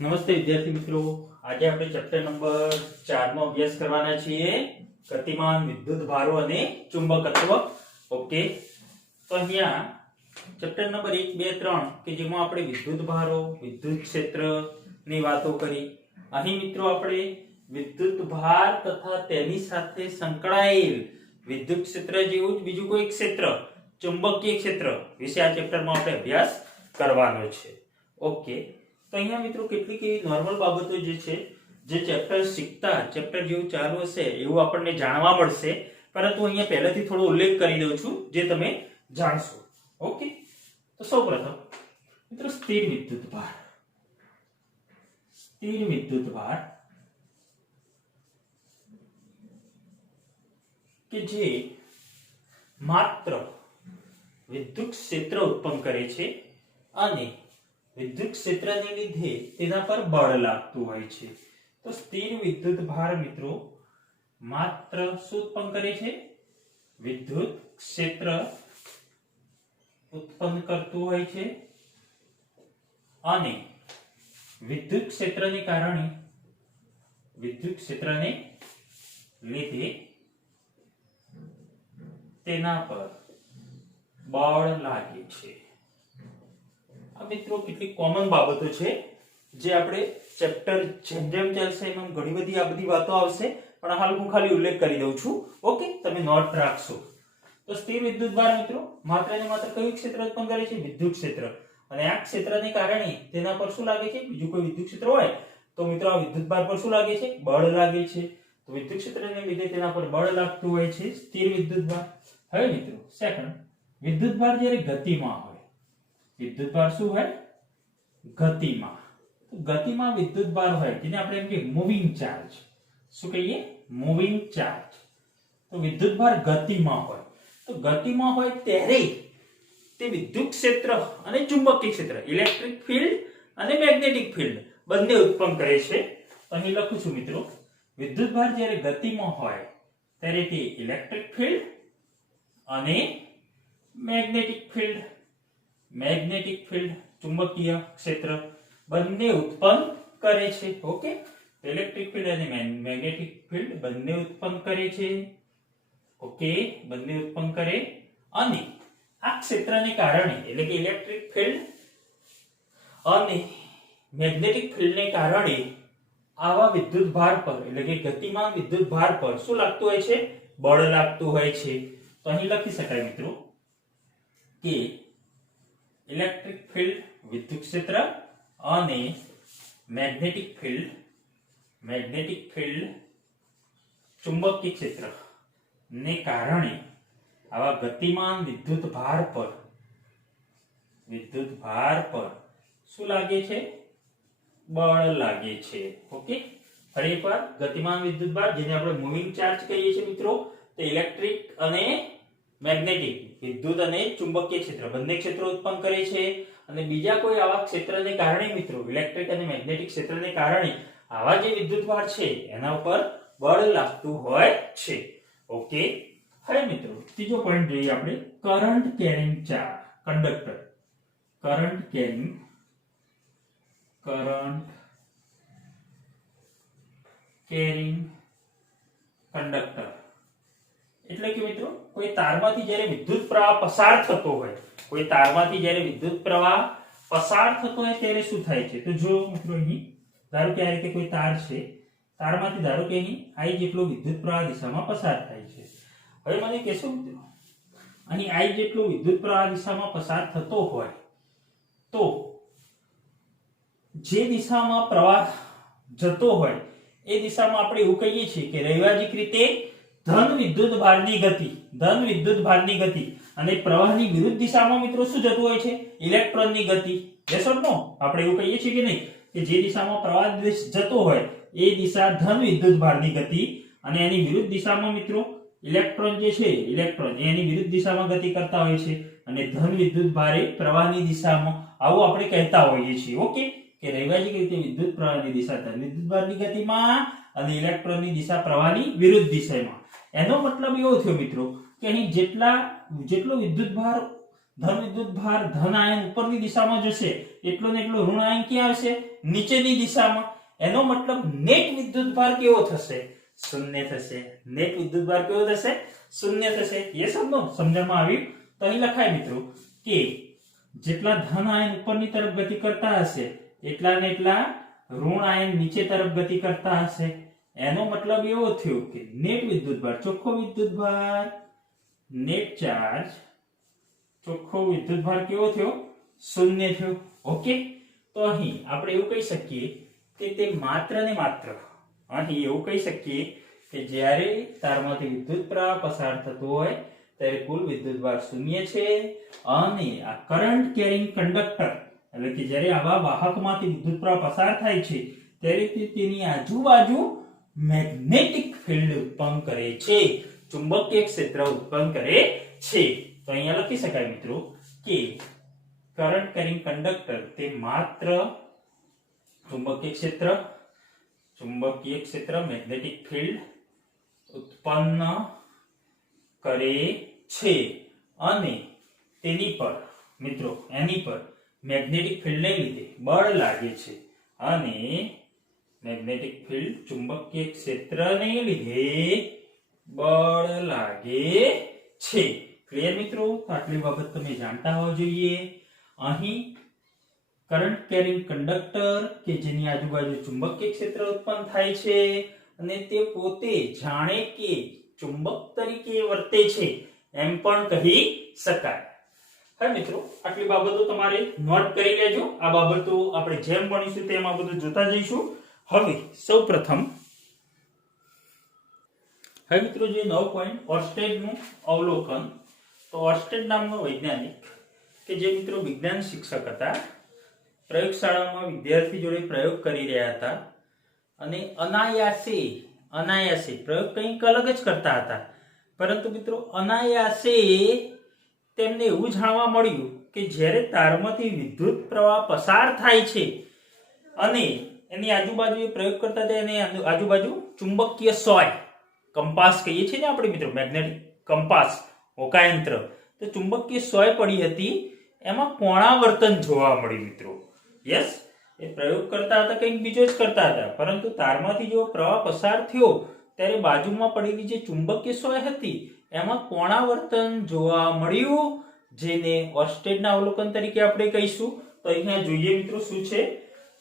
નમસ્તે વિદ્યાર્થી મિત્રો, આજે આપણે ચેપ્ટર નંબર 4 નો અભ્યાસ કરવાના છીએ, ગતિમાન વિદ્યુત ભારો અને ચુંબકત્વ. ઓકે, તો અહીંયા ચેપ્ટર નંબર 1, 2, 3 કે જેમાં આપણે વિદ્યુત ભારો, વિદ્યુત ક્ષેત્રની વાતો કરી. અહીં મિત્રો આપણે વિદ્યુત ભાર તથા તેની સાથે સંકળાયેલ વિદ્યુત ક્ષેત્ર જેવું જ બીજું કોઈ ક્ષેત્ર, ચુંબકીય ક્ષેત્ર વિશે આ ચેપ્ટરમાં આપણે અભ્યાસ કરવાનો છે. ઓકે, તો અહીંયા મિત્રો કેટલીક એવી નોર્મલ બાબતો જે છે, જે ચેપ્ટર શીખતા ચેપ્ટર જેવું ચાલુ હશે એવું આપણને જાણવા મળશે, પરંતુ અહીંયા પહેલેથી થોડો ઉલ્લેખ કરી દઉં છું જે તમે જાણશો. ઓકે, તો સૌપ્રથમ મિત્રો સ્થિર વિદ્યુત ભાર. સ્થિર વિદ્યુત ભાર કે જે માત્ર વિદ્યુત ક્ષેત્ર ઉત્પન્ન કરે છે અને વિદ્યુત ક્ષેત્રને લીધે તેના પર બળ લાગતું હોય છે. તો સ્થિર વિદ્યુત ભાર મિત્રો માત્ર શું ઉત્પન્ન કરે છે? વિદ્યુત ક્ષેત્ર ઉત્પન્ન કરતું હોય છે અને વિદ્યુત ક્ષેત્રને કારણે, વિદ્યુત ક્ષેત્રને લીધે તેના પર બળ લાગે છે. આ મિત્રો કેટલીક કોમન બાબતો છે જે આપણે ચેપ્ટર જેમ જેમ ચાલશે એમ ઘણી બધી આ બધી વાતો આવશે, પણ હાલ હું ખાલી ઉલ્લેખ કરી દઉં છું. ઓકે, તમે નોટ રાખશો. તો સ્થિર વિદ્યુત ભાર મિત્રો માત્ર ને માત્ર કયું ક્ષેત્ર ઉત્પન્ન કરે છે? વિદ્યુત ક્ષેત્ર. અને આ ક્ષેત્રને કારણે તેના પર શું લાગે છે? બીજું કોઈ વિદ્યુત ક્ષેત્ર હોય તો મિત્રો આ વિદ્યુત ભાર પર શું લાગે છે? બળ લાગે છે. તો વિદ્યુત ક્ષેત્રને લીધે તેના પર બળ લાગતું હોય છે, સ્થિર વિદ્યુત ભાર. હવે મિત્રો સેકન્ડ, વિદ્યુત ભાર જ્યારે ગતિમાં હોય, વિદ્યુત ભાર શું હોય? ગતિમાં. તો ગતિમાં વિદ્યુત ભાર હોય જેને આપણે એમ કે મૂવિંગ ચાર્જ. શું કહીએ? Moving charge. તો વિદ્યુત ભાર ગતિમાં હોય, તો ગતિમાં હોય ત્યારે તે વિદ્યુત ક્ષેત્ર અને ચુંબકીય ક્ષેત્ર, ઇલેક્ટ્રિક ફિલ્ડ અને મેગ્નેટિક ફિલ્ડ બંને ઉત્પન્ન કરે છે. અહીં લખું છું મિત્રો, વિદ્યુત ભાર જ્યારે ગતિમાં હોય ત્યારે તે ઇલેક્ટ્રિક ફિલ્ડ અને મેગ્નેટિક ફિલ્ડ, મેગ્નેટિક ફિલ્ડ, ચુંબકીય ક્ષેત્ર બંને ઉત્પન્ન કરે છે. ઓકે, ઇલેક્ટ્રિક ફિલ્ડ અને મેગ્નેટિક ફિલ્ડ બંને ઉત્પન્ન કરે છે. ઓકે, બંને ઉત્પન્ન કરે અને આ ક્ષેત્રને કારણે, એટલે કે ઇલેક્ટ્રિક ફિલ્ડ અને મેગ્નેટિક ફિલ્ડને કારણે આવા વિદ્યુત ભાર પર, એટલે કે ગતિમાન વિદ્યુત ભાર પર શું લાગતું હોય છે? બળ લાગતું હોય છે. તો અહીં લખી શકાય મિત્રો કે ઇલેક્ટ્રિક ફિલ્ડ વિદ્યુત ક્ષેત્ર અને મેગ્નેટિક ફિલ્ડ, મેગ્નેટિક ફિલ્ડ ચુંબકીય ક્ષેત્ર ને કારણે આવા ગતિમાન વિદ્યુત ભાર પર, વિદ્યુત ભાર પર શું લાગે છે? બળ લાગે છે. ઓકે, ફરી એકવાર, ગતિમાન વિદ્યુત ભાર જેને આપણે મૂવિંગ ચાર્જ કહીએ છીએ મિત્રો, તો ઇલેક્ટ્રિક અને મેગ્નેટિક, વિદ્યુત અને ચુંબકીય ક્ષેત્ર બંને ક્ષેત્રો ઉત્પન્ન કરે છે. અને બીજા કોઈ આવા ક્ષેત્રને કારણે મિત્રો, ઇલેક્ટ્રિક અને મેગ્નેટિક ક્ષેત્રને કારણે આવા જે વિદ્યુત ભાર છે એના ઉપર બળ લાગતું હોય છે. ઓકે, હવે મિત્રો ત્રીજો પોઈન્ટ જોઈએ આપણે, current carrying charge, conductor. Current carrying, current carrying conductor એટલે કે મિત્રો કોઈ તારમાંથી જ્યારે વિદ્યુત પ્રવાહ પસાર થતો હોય, કોઈ તારમાંથી જ્યારે વિદ્યુત પ્રવાહ પસાર થતો હોય ત્યારે શું થાય છે? તો જો મિત્રો અહીં ધારો કે આ રીતે કોઈ તાર છે, તારમાંથી ધારો કે અહીં I જેટલો વિદ્યુત પ્રવાહ દિશામાં પસાર થાય છે. હવે મને કહેશો મિત્રો, અહીં I જેટલો વિદ્યુત પ્રવાહ દિશામાં પસાર થતો હોય તો જે દિશામાં પ્રવાહ જતો હોય એ દિશામાં આપણે એવું કહીએ છીએ કે રૈવાજિક રીતે ધન વિદ્યુત ભારની ગતિ, ધન વિદ્યુત ભારની ગતિ અને પ્રવાહની વિરુદ્ધ દિશામાં મિત્રો શું જતું હોય છે? ઇલેક્ટ્રોનની ગતિ. યસ ઓર નો? આપણે એવું કહીએ છીએ કે નહીં કે જે દિશામાં પ્રવાહ જતો હોય એ દિશા ધન વિદ્યુત ભારની ગતિ અને એની વિરુદ્ધ દિશામાં મિત્રો ઇલેક્ટ્રોન જે છે, ઇલેક્ટ્રોન એની વિરુદ્ધ દિશામાં ગતિ કરતા હોય છે અને ધન વિદ્યુત ભારે પ્રવાહની દિશામાં, આવું આપણે કહેતા હોઈએ છીએ. ઓકે, કે રૈવાજિક રીતે વિદ્યુત પ્રવાહની દિશા ધન વિદ્યુત ભારની ગતિમાં અને ઇલેક્ટ્રોનની દિશા પ્રવાહની વિરુદ્ધ દિશામાં. એનો મતલબ એવો થયો મિત્રો કે અહીં જેટલો વિદ્યુત ભાર ધન વિદ્યુત ભાર ધન આયન ઉપરની દિશામાં જશે એટલો ને એટલો ઋણ આયન ક્યાં આવશે? નીચેની દિશામાં. એનો મતલબ નેટ વિદ્યુતભાર કેવો થશે? શૂન્ય થશે. નેટ વિદ્યુતભાર કેવો થશે? શૂન્ય થશે. એ સમજણમાં આવ્યું? તો અહીં લખાય મિત્રો કે જેટલા ધન આયન ઉપરની તરફ ગતિ કરતા હશે એટલા ને એટલા ઋણ આયન નીચે તરફ ગતિ કરતા હશે. એનો મતલબ એવો થયો કે નેટ વિદ્યુતભાર, ચોખ્ખો વિદ્યુતભાર, નેટ ચાર્જ, ચોખ્ખો વિદ્યુતભાર કેવો થયો? શૂન્ય થયો. ઓકે, તો અહીં આપણે એવું કહી શકીએ કે તે માત્ર ને માત્ર અહીં એવું કહી શકીએ કે જ્યારે તારમાંથી વિદ્યુત પ્રવાહ પસાર થતો હોય ત્યારે કુલ વિદ્યુતભાર શૂન્ય છે અને આ કરંટ કેરિંગ કંડક્ટર એટલે કે જ્યારે આવા વાહકમાંથી વિદ્યુત પ્રવાહ પસાર થાય છે ત્યારે તે તેની આજુબાજુ મેગ્નેટિક ફિલ્ડ ઉત્પન્ન કરે છે, ચુંબકીય ક્ષેત્ર ઉત્પન્ન કરે છે. તો અહીંયા લખી શકાય મિત્રો કે કરંટ કેરિંગ કંડક્ટર તે માત્ર ચુંબકીય ક્ષેત્ર મેગ્નેટિક ફિલ્ડ ઉત્પન્ન કરે છે અને તેની પર મિત્રો એની પર મેગ્નેટિક ફિલ્ડને લીધે બળ લાગે છે અને મેગ્નેટિક ફિલ્ડ ચુંબકીય ક્ષેત્રને લીધે બળ લાગે છે. ક્લિયર મિત્રો? તો આટલી બાબત તમે જાણતા હોવા જોઈએ. અહીં કરંટ કેરિંગ કંડક્ટર કે જેની આજુબાજુ ચુંબકીય ક્ષેત્ર ઉત્પન્ન થાય છે અને તે પોતે જાણે કે ચુંબક તરીકે વર્તે છે એમ પણ કહી શકાય. હા મિત્રો, આટલી બાબતો તમારે નોટ કરી લેજો. આ બાબતો આપણે જેમ ભણીશું તેમ આ બધું જોતા જઈશું. હવે સૌપ્રથમ મિત્રો જે 9 પોઈન્ટ ઓર્સ્ટેડનું અવલોકન. તો ઓર્સ્ટેડ નામનો વૈજ્ઞાનિક કે જે મિત્રો વિજ્ઞાન શિક્ષક હતા, પ્રયોગશાળામાં વિદ્યાર્થી જોડે પ્રયોગ કરી રહ્યા હતા અને અનાયાસે પ્રયોગ કંઈક અલગ જ કરતા હતા, પરંતુ મિત્રો અનાયાસે તેમને એવું જાણવા મળ્યું કે જ્યારે તારમાંથી વિદ્યુત પ્રવાહ પસાર થાય છે અને એની આજુબાજુ એ પ્રયોગ કરતા હતા એની આજુબાજુ ચુંબકીય સોય, કંપાસ કહીએ છીએ ને આપણે મિત્રો, મેગ્નેટિક કંપાસ, હોકાયંત્ર, તો ચુંબકીય સોય પડી હતી, એમાં કોણાવર્તન જોવા મળ્યું મિત્રો. યસ, એ પ્રયોગ કરતા હતા કંઈક બીજો જ કરતા હતા, પરંતુ તારમાંથી જો પ્રવાહ પસાર થયો ત્યારે બાજુમાં પડેલી જે ચુંબકીય સોય હતી એમાં કોણાવર્તન જોવા મળ્યું, જેને ઓર્સ્ટેડના અવલોકન તરીકે આપણે કહીશું. તો અહીંયા જોઈએ મિત્રો શું છે.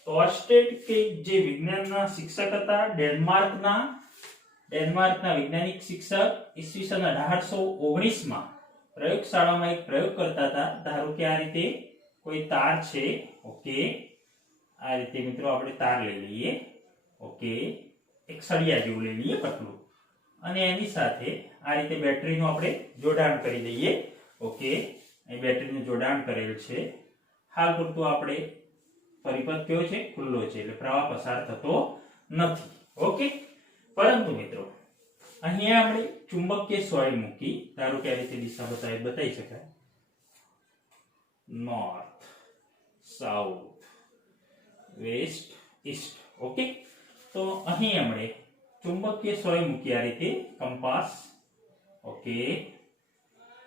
તો ઓર્સ્ટેડ કે જે વિજ્ઞાનના શિક્ષક હતા, ડેનમાર્કના વૈજ્ઞાનિક શિક્ષક, ઈસવીસન 1819 માં પ્રયોગશાળામાં એક પ્રયોગ કરતા હતા. ધારો કે આ રીતે કોઈ તાર છે. ઓકે, આ રીતે મિત્રો આપણે તાર લઈ લઈએ. ઓકે, એક સળિયા જેવું લઈ લઈએ પતલું, અને એની સાથે આ રીતે બેટરીનું આપણે જોડાણ કરી દઈએ. ઓકે, અહીં બેટરીનું જોડાણ કરેલ છે. હાલ પૂરતું આપણે પરિપથ કયો છે? ખુલ્લો છે, એટલે પ્રવાહ પસાર થતો નથી. ઓકે, પરંતુ મિત્રો અહીંયા આપણે ચુંબકીય સોય મૂકી. ધારો કે આ રીતે દિશા બતાવી શકાય, north, south, west, east. Okay, તો અહીં આપણે ચુંબકીય સોય મૂકી આ રીતે, કંપાસ. ઓકે,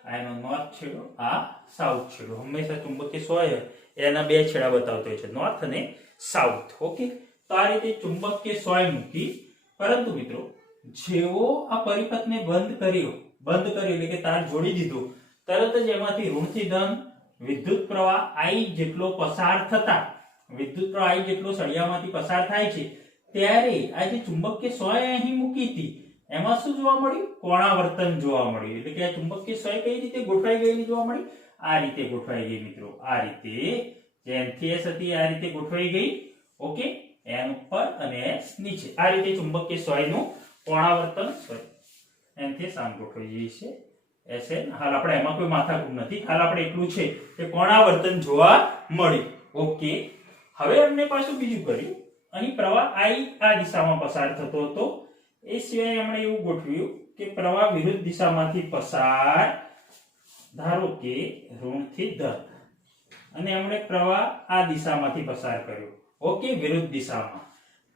આનો નોર્થ છેડો, આ સાઉથ છેડો. હંમેશા ચુંબકીય સોય એના બે છેડા બતાવતો હોય છે, નોર્થ અને સાઉથ. ઓકે, તો આ રીતે ચુંબકીય સોય મૂકી. પરંતુ મિત્રો જેવો આ પરિપથને બંધ કર્યો એટલે કે તાર જોડી દીધો, તરત જ એમાંથી ઋણથી ધન વિદ્યુત પ્રવાહ I જેટલો પસાર થતા, વિદ્યુત પ્રવાહ I જેટલો સળિયામાંથી પસાર થાય છે ત્યારે આ જે ચુંબકીય સોય અહીં મૂકી હતી એમાં શું જોવા મળ્યું? કોણાવર્તન જોવા મળ્યું. એટલે કે આ ચુંબકીય સોય કઈ રીતે ગોઠવાઈ ગયેલી જોવા મળી? આ રીતે ગોઠવાઈ ગઈ મિત્રો. આ રીતે જેમથી S હતી આ રીતે ગોઠવાઈ ગઈ. ઓકે, N ઉપર અને S નીચે. આ રીતે ચુંબકીય સોયનું કોણાવર્તન એનથી સામ ગોઠવાઈ ગઈ છે. SN. હાલ આપણે એમાં કોઈ માથાકૂટ નથી, હાલ આપણે એટલું છે કે કોણાવર્તન જોવા મળ્યું. ઓકે, હવે એમને પાછું બીજું કર્યું. અહીં પ્રવાહ I આ દિશામાં પસાર થતો હતો, એ સિવાય આપણે એવું ગોઠવ્યું કે પ્રવાહ વિરુદ્ધ દિશામાંથી પસાર, ધારો કે ઋણથી ધન, અને આપણે પ્રવાહ આ દિશામાંથી પસાર કર્યો. ઓકે, વિરુદ્ધ દિશામાં.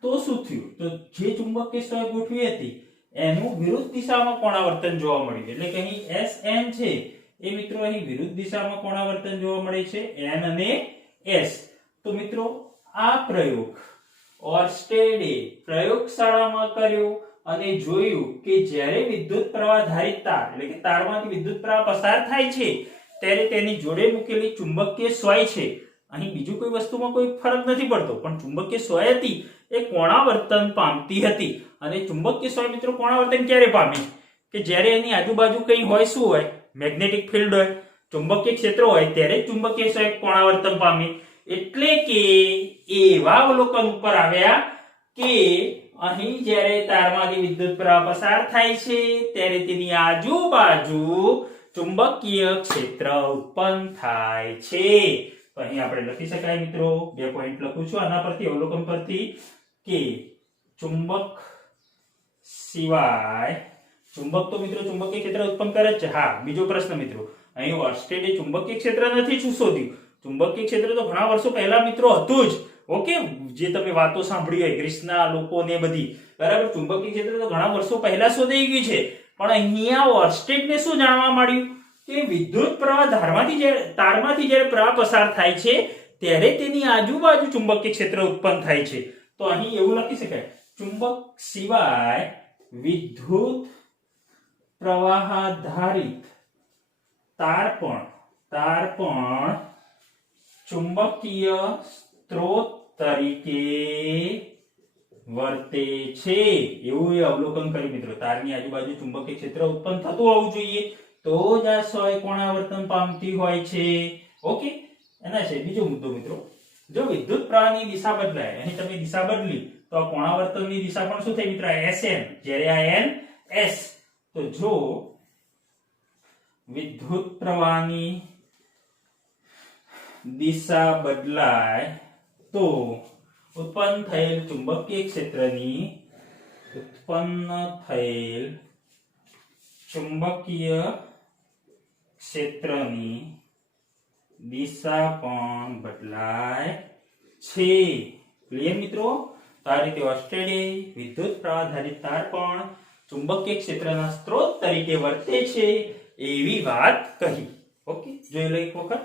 તો શું થયું? તો જે ચુંબકીય સોય ગોઠવી હતી એનું વિરુદ્ધ દિશામાં કોણાવર્તન જોવા મળ્યું. એટલે કે અહીં SN છે એ મિત્રો અહીં વિરુદ્ધ દિશામાં કોણાવર્તન જોવા મળે છે, N અને S. તો મિત્રો આ પ્રયોગ ઓર્સ્ટેડે પ્રયોગશાળામાં કર્યો અને જોયું કે જ્યારે વિદ્યુત પ્રવાહ ધારિત તાર એટલે કે તારમાંથી વિદ્યુત પ્રવાહ પસાર થાય છે ત્યારે તેની જોડે મૂકેલી ચુંબકીય સોય છે, અહીં બીજું કોઈ વસ્તુમાં કોઈ ફરક નથી પડતો, પણ ચુંબકીય સોય હતી એ કોણાવર્તન પામતી હતી. અને ચુંબકીય સોય મિત્રો કોણાવર્તન ક્યારે પામે કે જ્યારે એની આજુબાજુ કંઈ હોય, શું હોય, મેગ્નેટિક ફિલ્ડ હોય, ચુંબકીય ક્ષેત્ર હોય, ત્યારે ચુંબકીય સોય કોણાવર્તન પામે. એટલે કે એવા અવલોકન ઉપર આવ્યા કે અહીં જ્યારે તારમાંથી વિદ્યુત પ્રવાહ પસાર થાય છે ત્યારે તેની આજુબાજુ ચુંબકીય ક્ષેત્ર ઉત્પન્ન થાય છે. તો અહીં આપણે લખી શકાય મિત્રો, 2 પોઈન્ટ લખું છું આના પરથી, અવલોકન પરથી, કે ચુંબક સિવાય ચુંબક તો મિત્રો ચુંબકીય ક્ષેત્ર ઉત્પન્ન કરે છે. હા, બીજો પ્રશ્ન મિત્રો, અહીં ઓર્સ્ટેડે ચુંબકીય ક્ષેત્ર નથી શોધ્યું. ચુંબકીય ક્ષેત્ર તો ઘણા વર્ષો પહેલા મિત્રો હતું જ. ઓકે, જે તમે વાતો સાંભળી હોય ગ્રીસના લોકોને બધી, બરાબર, ચુંબકીય ક્ષેત્ર તો ઘણા વર્ષો પહેલા શોધાઈ ગયું છે. પણ અહીંયા ઓર્સ્ટેડને શું જાણવા મળ્યું કે વિદ્યુત પ્રવાહ તારમાંથી જ્યારે પ્રવાહ પસાર થાય છે ત્યારે તેની આજુબાજુ ચુંબકીય ક્ષેત્ર ઉત્પન્ન થાય છે. તો અહીં એવું લખી શકાય, ચુંબક સિવાય વિદ્યુત પ્રવાહાધારિત તાર પણ ચુંબકીય સ્ત્રોત તરીકે વર્તે છે. એવું અવલોકન કર્યું મિત્રો. તારની આજુબાજુ ચુંબકીય ક્ષેત્ર ઉત્પન્ન થતું હોવું જોઈએ તો જ આ સોય કોણાવર્તન પામતી હોય છે. ઓકે, એના છે બીજો મુદ્દો મિત્રો, જો વિદ્યુત પ્રવાહની દિશા બદલાય, અહીં તમે દિશા બદલી તો આ કોણાવર્તનની દિશા પણ શું થઈ મિત્રો, SN, જ્યારે આ N S, તો જો વિદ્યુત પ્રવાહની દિશા બદલાય તો ઉત્પન્ન થયેલ ચુંબકીય ક્ષેત્રની દિશા પણ બદલાય છે. ક્લિયર મિત્રો? તો આ રીતે ઓર્સ્ટેડે વિદ્યુત પ્રવાહધારિત તાર પણ ચુંબકીય ક્ષેત્રના સ્ત્રોત તરીકે વર્તે છે એવી વાત કહી. ઓકે, જોઈ લો એક વખત.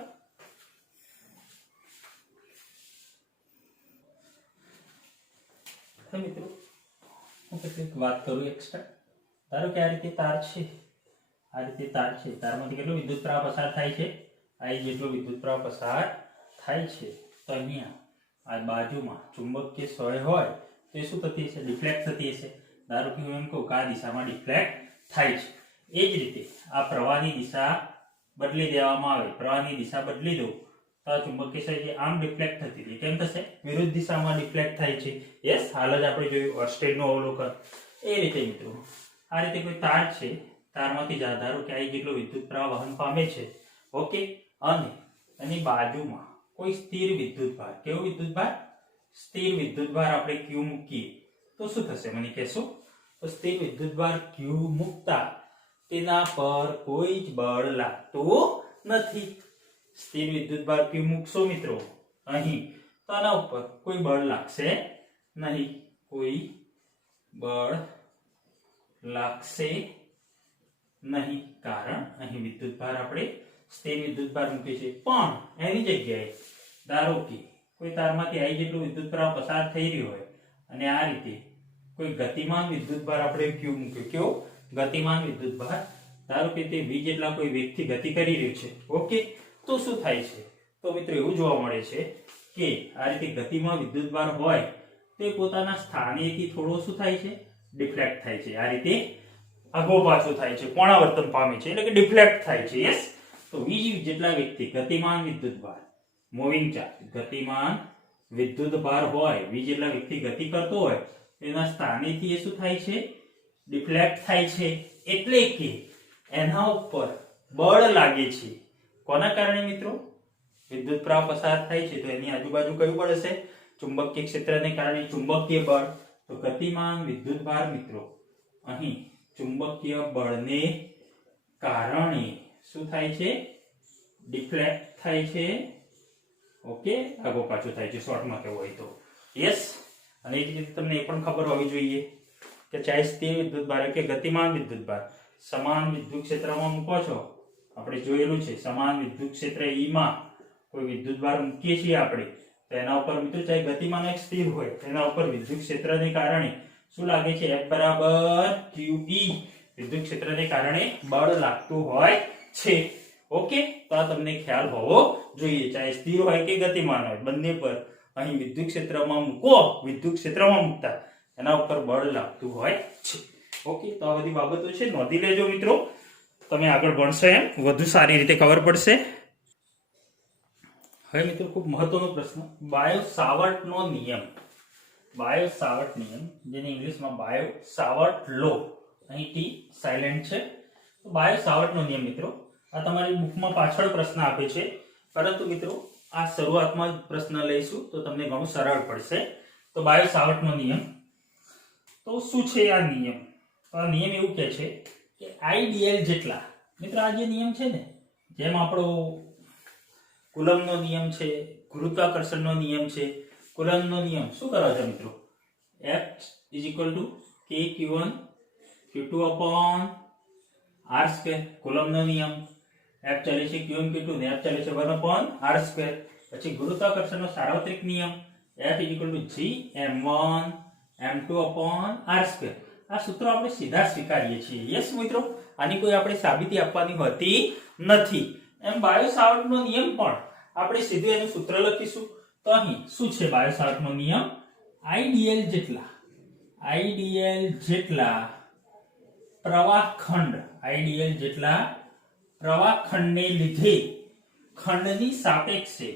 મિત્રો હું કેટલીક વાત કરું એક્સ્ટ્રા. ધારો કે આ રીતે તાર છે, તારમાંથી કેટલો વિદ્યુત પ્રવાહ પસાર થાય છે, આ જેટલો વિદ્યુત પ્રવાહ પસાર થાય છે. તો અહીંયા આ બાજુમાં ચુંબકીય સોય હોય તો એ શું થતી હશે, ડિફ્લેક્ટ થતી હશે. ધારો કે હું એમ કહું કે આ દિશામાં ડિફ્લેક્ટ થાય છે. એ જ રીતે આ પ્રવાહની દિશા બદલી દેવામાં આવે, પ્રવાહની દિશા બદલી દો તો આ ચુંબકીય સોય જે આમ ડિફ્લેક્ટ થતી હતી કેમ થશે, વિરુદ્ધ દિશામાં ડિફ્લેક્ટ થાય છે. યસ, હાલ જ આપણે જોયું ઓર્સ્ટેડનું અવલોકન. એ રીતે મિત્રો આ રીતે કોઈ તાર છે, તારમાંથી ધારો કે આ જેટલો વિદ્યુત પ્રવાહ વહન પામે છે. ઓકે, અને એની બાજુમાં કોઈ સ્થિર વિદ્યુત ભાર, કેવો વિદ્યુત ભાર, સ્થિર વિદ્યુત ભાર આપણે Q મૂકીએ તો શું થશે મને કહેશો? તો સ્થિર વિદ્યુત ભાર Q મૂકતા તેના પર કોઈ જ બળ લાગતું નથી. સ્થિર વિદ્યુત ભાર Q મૂકશો મિત્રો અહીં તો આના ઉપર કોઈ બળ લાગશે નહીં, કોઈ બળ લાગશે નહીં, કારણ અહીં વિદ્યુત ભાર આપણે સ્થિર વિદ્યુત ભાર મૂકીએ છીએ. પણ એની જગ્યાએ ધારો કે કોઈ તારમાંથી I જેટલું વિદ્યુત પ્રવાહ પસાર થઈ રહ્યો હોય અને આ રીતે કોઈ ગતિમાન વિદ્યુત ભાર આપણે Q મૂક્યો. કેવો ગતિમાન વિદ્યુત ભાર, ધારો કે તે V જેટલા કોઈ વેગથી ગતિ કરી રહ્યું છે. ઓકે, તો શું થાય છે, તો મિત્રો એવું જોવા મળે છે કે આ રીતે ગતિમાં વિદ્યુત ભાર હોય તે પોતાના સ્થાનેથી થોડો શું થાય છે, ડિફ્લેક્ટ થાય છે. આ રીતે આગો પાછો થાય છે, કોણાવર્તન પામે છે, એટલે કે ડિફ્લેક્ટ થાય છે. યસ, તો V જેટલા વ્યક્તિ ગતિમાન વિદ્યુત ભાર, મૂવિંગ ચાર્જ, ગતિમાન વિદ્યુત ભાર હોય, V જેટલા વ્યક્તિ ગતિ કરતો હોય એના સ્થાનેથી એ શું થાય છે, ડિફ્લેક્ટ થાય છે. એટલે કે એના ઉપર બળ લાગે છે. કોના કારણે મિત્રો? વિદ્યુત પ્રવાહ પસાર થાય છે તો એની આજુબાજુ કયું બળ હશે, ચુંબકીય ક્ષેત્રને કારણે ચુંબકીય બળ. તો ગતિમાન વિદ્યુત ભાર મિત્રો અહીં ચુંબકીય બળને કારણે શું થાય છે, ડિફ્લેક્ટ થાય છે. ઓકે, આગો પાછો થાય છે શોર્ટમાં કહેવું હોય તો. યસ, અને એ જ રીતે તમને એ પણ ખબર હોવી જોઈએ કે ચાહે સ્થિર વિદ્યુત ભાર કે ગતિમાન વિદ્યુત ભાર સમાન વિદ્યુત ક્ષેત્રમાં મૂકો છો, આપણે જોયેલું છે સમાન વિદ્યુત ક્ષેત્ર E માં કોઈ વિદ્યુત ભાર મૂકીએ છીએ આપણે તો એના ઉપર મિત્રો ચાહે ગતિમાન એક સ્થિર હોય એના ઉપર વિદ્યુત ક્ષેત્રને કારણે શું લાગે છે F બરાબર QE વિદ્યુત ક્ષેત્રને કારણે બળ લાગતું હોય છે ઓકે તો આ તમને ખ્યાલ હોવો જોઈએ ચાહે સ્થિર હોય કે ગતિમાન હોય બંને પર અહીં વિદ્યુત ક્ષેત્રમાં મૂકો વિદ્યુત ક્ષેત્રમાં મૂકતા એના ઉપર બળ લાગતું હોય છે ઓકે તો આ બધી બાબતો છે નોંધી લેજો મિત્રો તમે આગળ ભણશો એમ વધુ સારી રીતે ખબર પડશે હવે મિત્રો ખૂબ મહત્વનો પ્રશ્ન બાયો-સાવર્ટનો નિયમ બાયો-સાવર્ટ નિયમ જેને ઇંગ્લિશમાં બાયો-સાવર્ટ લો અહીં ટી સાયલેન્ટ છે તો બાયો-સાવર્ટનો નિયમ મિત્રો આ તમારી બુકમાં પાછળ પ્રશ્ન આપે છે પરંતુ મિત્રો આ શરૂઆતમાં જ પ્રશ્ન લઈશું તો તમને ઘણું સરળ પડશે તો બાયો-સાવર્ટનો નિયમ તો શું છે આ નિયમ તો આ નિયમ એવું કહે છે કે આઈડીએલ જેટલા મિત્રો આ જે નિયમ છે ને જેમ આપણો કુલમ્બનો નિયમ છે ગુરુત્વાકર્ષણનો નિયમ છે કુલમ્બનો નિયમ શું કરવા છે મિત્રો F = kq1 q2 upon r2 કુલમ્બનો નિયમ F ચાલે છે q1 q2 ને F ચાલે છે 1 upon r2 પછી ગુરુત્વાકર્ષણનો સાર્વત્રિક નિયમ F = gm1 m2 upon r2 આ સૂત્રો આપણે સીધા સ્વીકારીએ છીએ યસ મિત્રો આની કોઈ આપણે સાબિતી આપવાની હોતી નથી એમ બાયો-સાવર્ટનો નિયમ પણ આપણે સીધું એનું સૂત્ર લખીશું તો અહીં શું છે બાયો-સાવર્ટનો નિયમ આઈડીએલ જેટલા પ્રવાહખંડ આઈડીએલ જેટલા પ્રવાહખંડને લીધે ખંડની સાપેક્ષે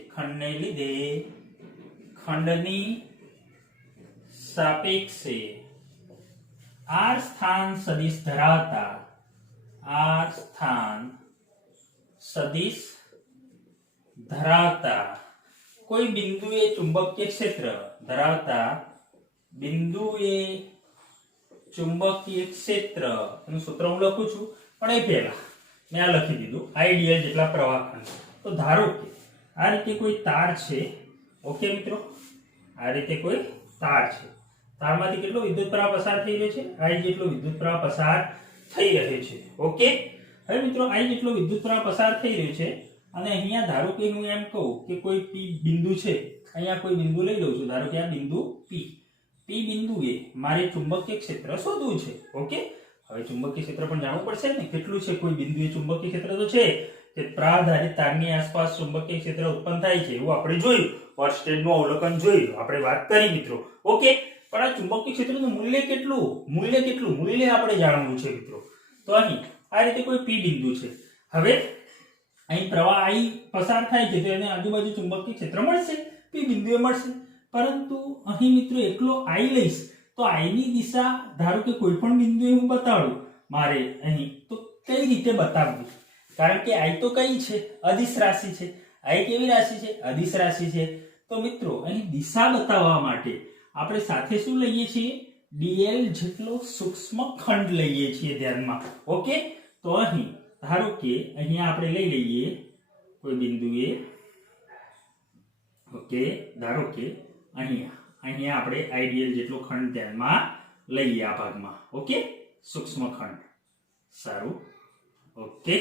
r સ્થાન સદિશ ધરાવતા કોઈ બિંદુએ ચુંબકીય ક્ષેત્ર ધરાવતા એનું સૂત્ર હું લખું છું પણ એ પહેલા મેં આ લખી દીધું આઈડીએલ જેટલા પ્રવાહખંડ તો ધારો કે આ રીતે કોઈ તાર છે ઓકે મિત્રો આ રીતે કોઈ તાર છે તારમાંથી કેટલો વિદ્યુત પ્રવાહ પસાર થઈ રહ્યો છે I જેટલો વિદ્યુત પ્રવાહ પસાર થઈ રહ્યો છે ઓકે હવે મિત્રો I જેટલો વિદ્યુત પ્રવાહ પસાર થઈ રહ્યો છે અને અહીંયા ધારો કે હું એમ કહું કે કોઈ P બિંદુ છે અહીંયા કોઈ બિંદુ લઈ લઉં છું ધારો કે આ બિંદુ P બિંદુએ મારે ચુંબકીય ક્ષેત્ર શોધવું છે ઓકે હવે ચુંબકીય ક્ષેત્ર પણ જાણવું પડશે ને કેટલું છે કોઈ બિંદુએ ચુંબકીય ક્ષેત્ર તો છે કે પ્રવાહધારિત તારની આસપાસ ચુંબકીય ક્ષેત્ર ઉત્પન્ન થાય છે એવું આપણે જોયું ઓર્સ્ટેડનું અવલોકન જોયું આપણે વાત કરી મિત્રો ઓકે પણ આ ચુંબકીય ક્ષેત્રનું મૂલ્ય કેટલું આપણે જાણવું છે મિત્રો તો અહીં આ રીતે કોઈ P બિંદુ છે હવે અહીં પ્રવાહ I પસાર થાય છે તો એને આજુબાજુ ચુંબકીય ક્ષેત્ર મળશે P બિંદુએ મળશે પરંતુ અહીં મિત્રો એકલો I લઈશ તો I ની દિશા ધારો કે કોઈ પણ બિંદુએ હું બતાડું મારે અહીં તો કઈ રીતે બતાવવું કારણ કે I તો કઈ છે અદિશ રાશિ છે I કેવી રાશિ છે અદિશ રાશિ છે તો મિત્રો અહીં દિશા બતાવવા માટે આપણે સાથે શું લઈએ છીએ dl જેટલો સૂક્ષ્મ ખંડ લઈએ છીએ ધ્યાનમાં ઓકે તો અહીં ધારો કે અહીંયા આપણે લઈ લઈએ કોઈ બિંદુએ ઓકે ધારો કે અહીંયા આપણે આઈડીએલ જેટલો ખંડ ધ્યાનમાં લઈએ આ ભાગમાં ઓકે સૂક્ષ્મ ખંડ સારું ઓકે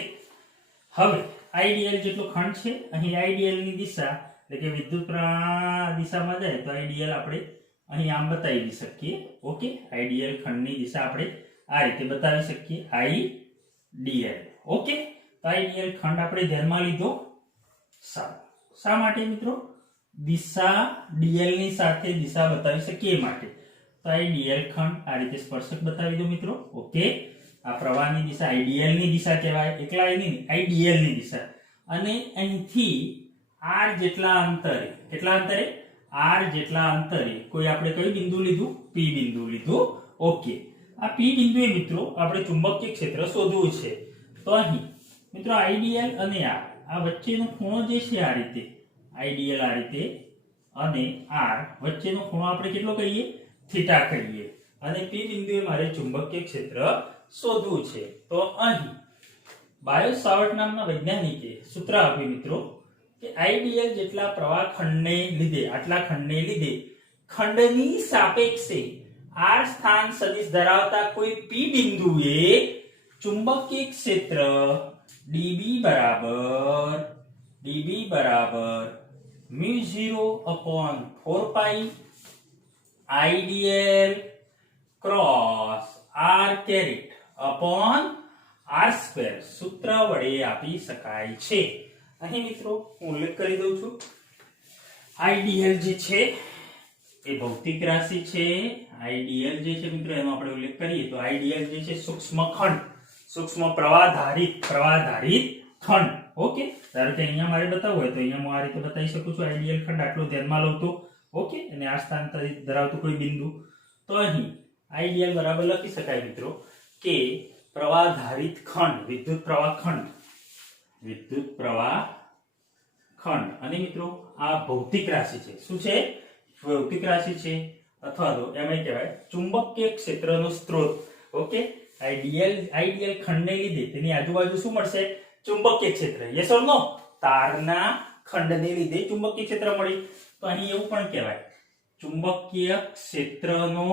હવે આઈડીએલ જેટલો ખંડ છે અહીં આઈડીએલ ની દિશા એટલે કે વિદ્યુત પ્રવાહ દિશામાં જાય તો આઈડીએલ આપણે અહીં આમ બતાવી શકીએ ઓકે આઈડીએલ ખંડની દિશા આપણે આ રીતે બતાવી શકીએ આઈડીએલ ઓકે તો આઈડીએલ ખંડ આપણે ધ્યાનમાં લીધો સારું શા માટે મિત્રો દિશા ડીએલ ની સાથે દિશા બતાવી શકીએ માટે તો આઈડીએલ ખંડ આ રીતે સ્પર્શક બતાવી દો મિત્રો ઓકે આ પ્રવાહની દિશા આઈડીએલ ની દિશા કહેવાય એકલા નહીં આઈડીએલ ની દિશા અને અહીંથી r જેટલા અંતરે કેટલા અંતરે r જેટલા અંતરે કોઈ આપણે કઈ બિંદુ લીધું P બિંદુ લીધું ઓકે આ P બિંદુએ મિત્રો આપણે ચુંબકીય ક્ષેત્ર શોધવું છે તો અહીં મિત્રો આઈડીએલ અને આ વચ્ચેનો ખૂણો જે છે આ રીતે આઈડીએલ આ રીતે અને r વચ્ચેનો ખૂણો આપણે કેટલો કહીએ થીટા કહીએ અને P બિંદુએ મારે ચુંબકીય ક્ષેત્ર શોધવું છે તો અહીં બાયો-સાવર્ટ નામના વૈજ્ઞાનિકે સૂત્ર આપ્યું મિત્રો કે આઈડીએલ જેટલા પ્રવાહ ખંડને લીધે આટલા ખંડને લીધે ખંડની સાપેક્ષે r સ્થાન સદિશ ધરાવતા કોઈ P બિંદુએ ચુંબકીય ક્ષેત્ર dB બરાબર mu0 upon 4 pi ideal cross r caret upon r square સૂત્ર વડે આપી શકાય છે. અહીં મિત્રો હું ઉલ્લેખ કરી દઉં છું, આઈડીએલ જે છે એ ભૌતિક રાશિ છે. આઈડીએલ જે છે મિત્રો એનો આપણે ઉલ્લેખ કરીએ તો આઈડીએલ જે છે સૂક્ષ્મ ખંડ, સૂક્ષ્મ પ્રવાહધારિત ખંડ. ઓકે, ધારો કે અહીંયા મારે બતાવવું હોય તો અહીંયા હું આ રીતે બતાવી શકું છું આઈડીએલ ખંડ આટલો ધ્યાનમાં લઉં તો. ઓકે, અને આ સ્થાન ધરાવતું કોઈ બિંદુ, તો અહીં આઈડીએલ બરાબર લખી શકાય મિત્રો કે પ્રવાહધારિત ખંડ, વિદ્યુત પ્રવાહ ખંડ. અને મિત્રો આ ભૌતિક રાશિ છે. શું છે? ભૌતિક રાશિ છે, અથવા તો એમ કહેવાય ચુંબકીય ક્ષેત્રનો સ્ત્રોત. ઓકે, આઈડીએલ ખંડને લીધે તેની આજુબાજુ શું મળશે? ચુંબકીય ક્ષેત્ર. યસ ઓર નો? તારના ખંડને લીધે ચુંબકીય ક્ષેત્ર મળી. તો અહીં એવું પણ કહેવાય ચુંબકીય ક્ષેત્રનો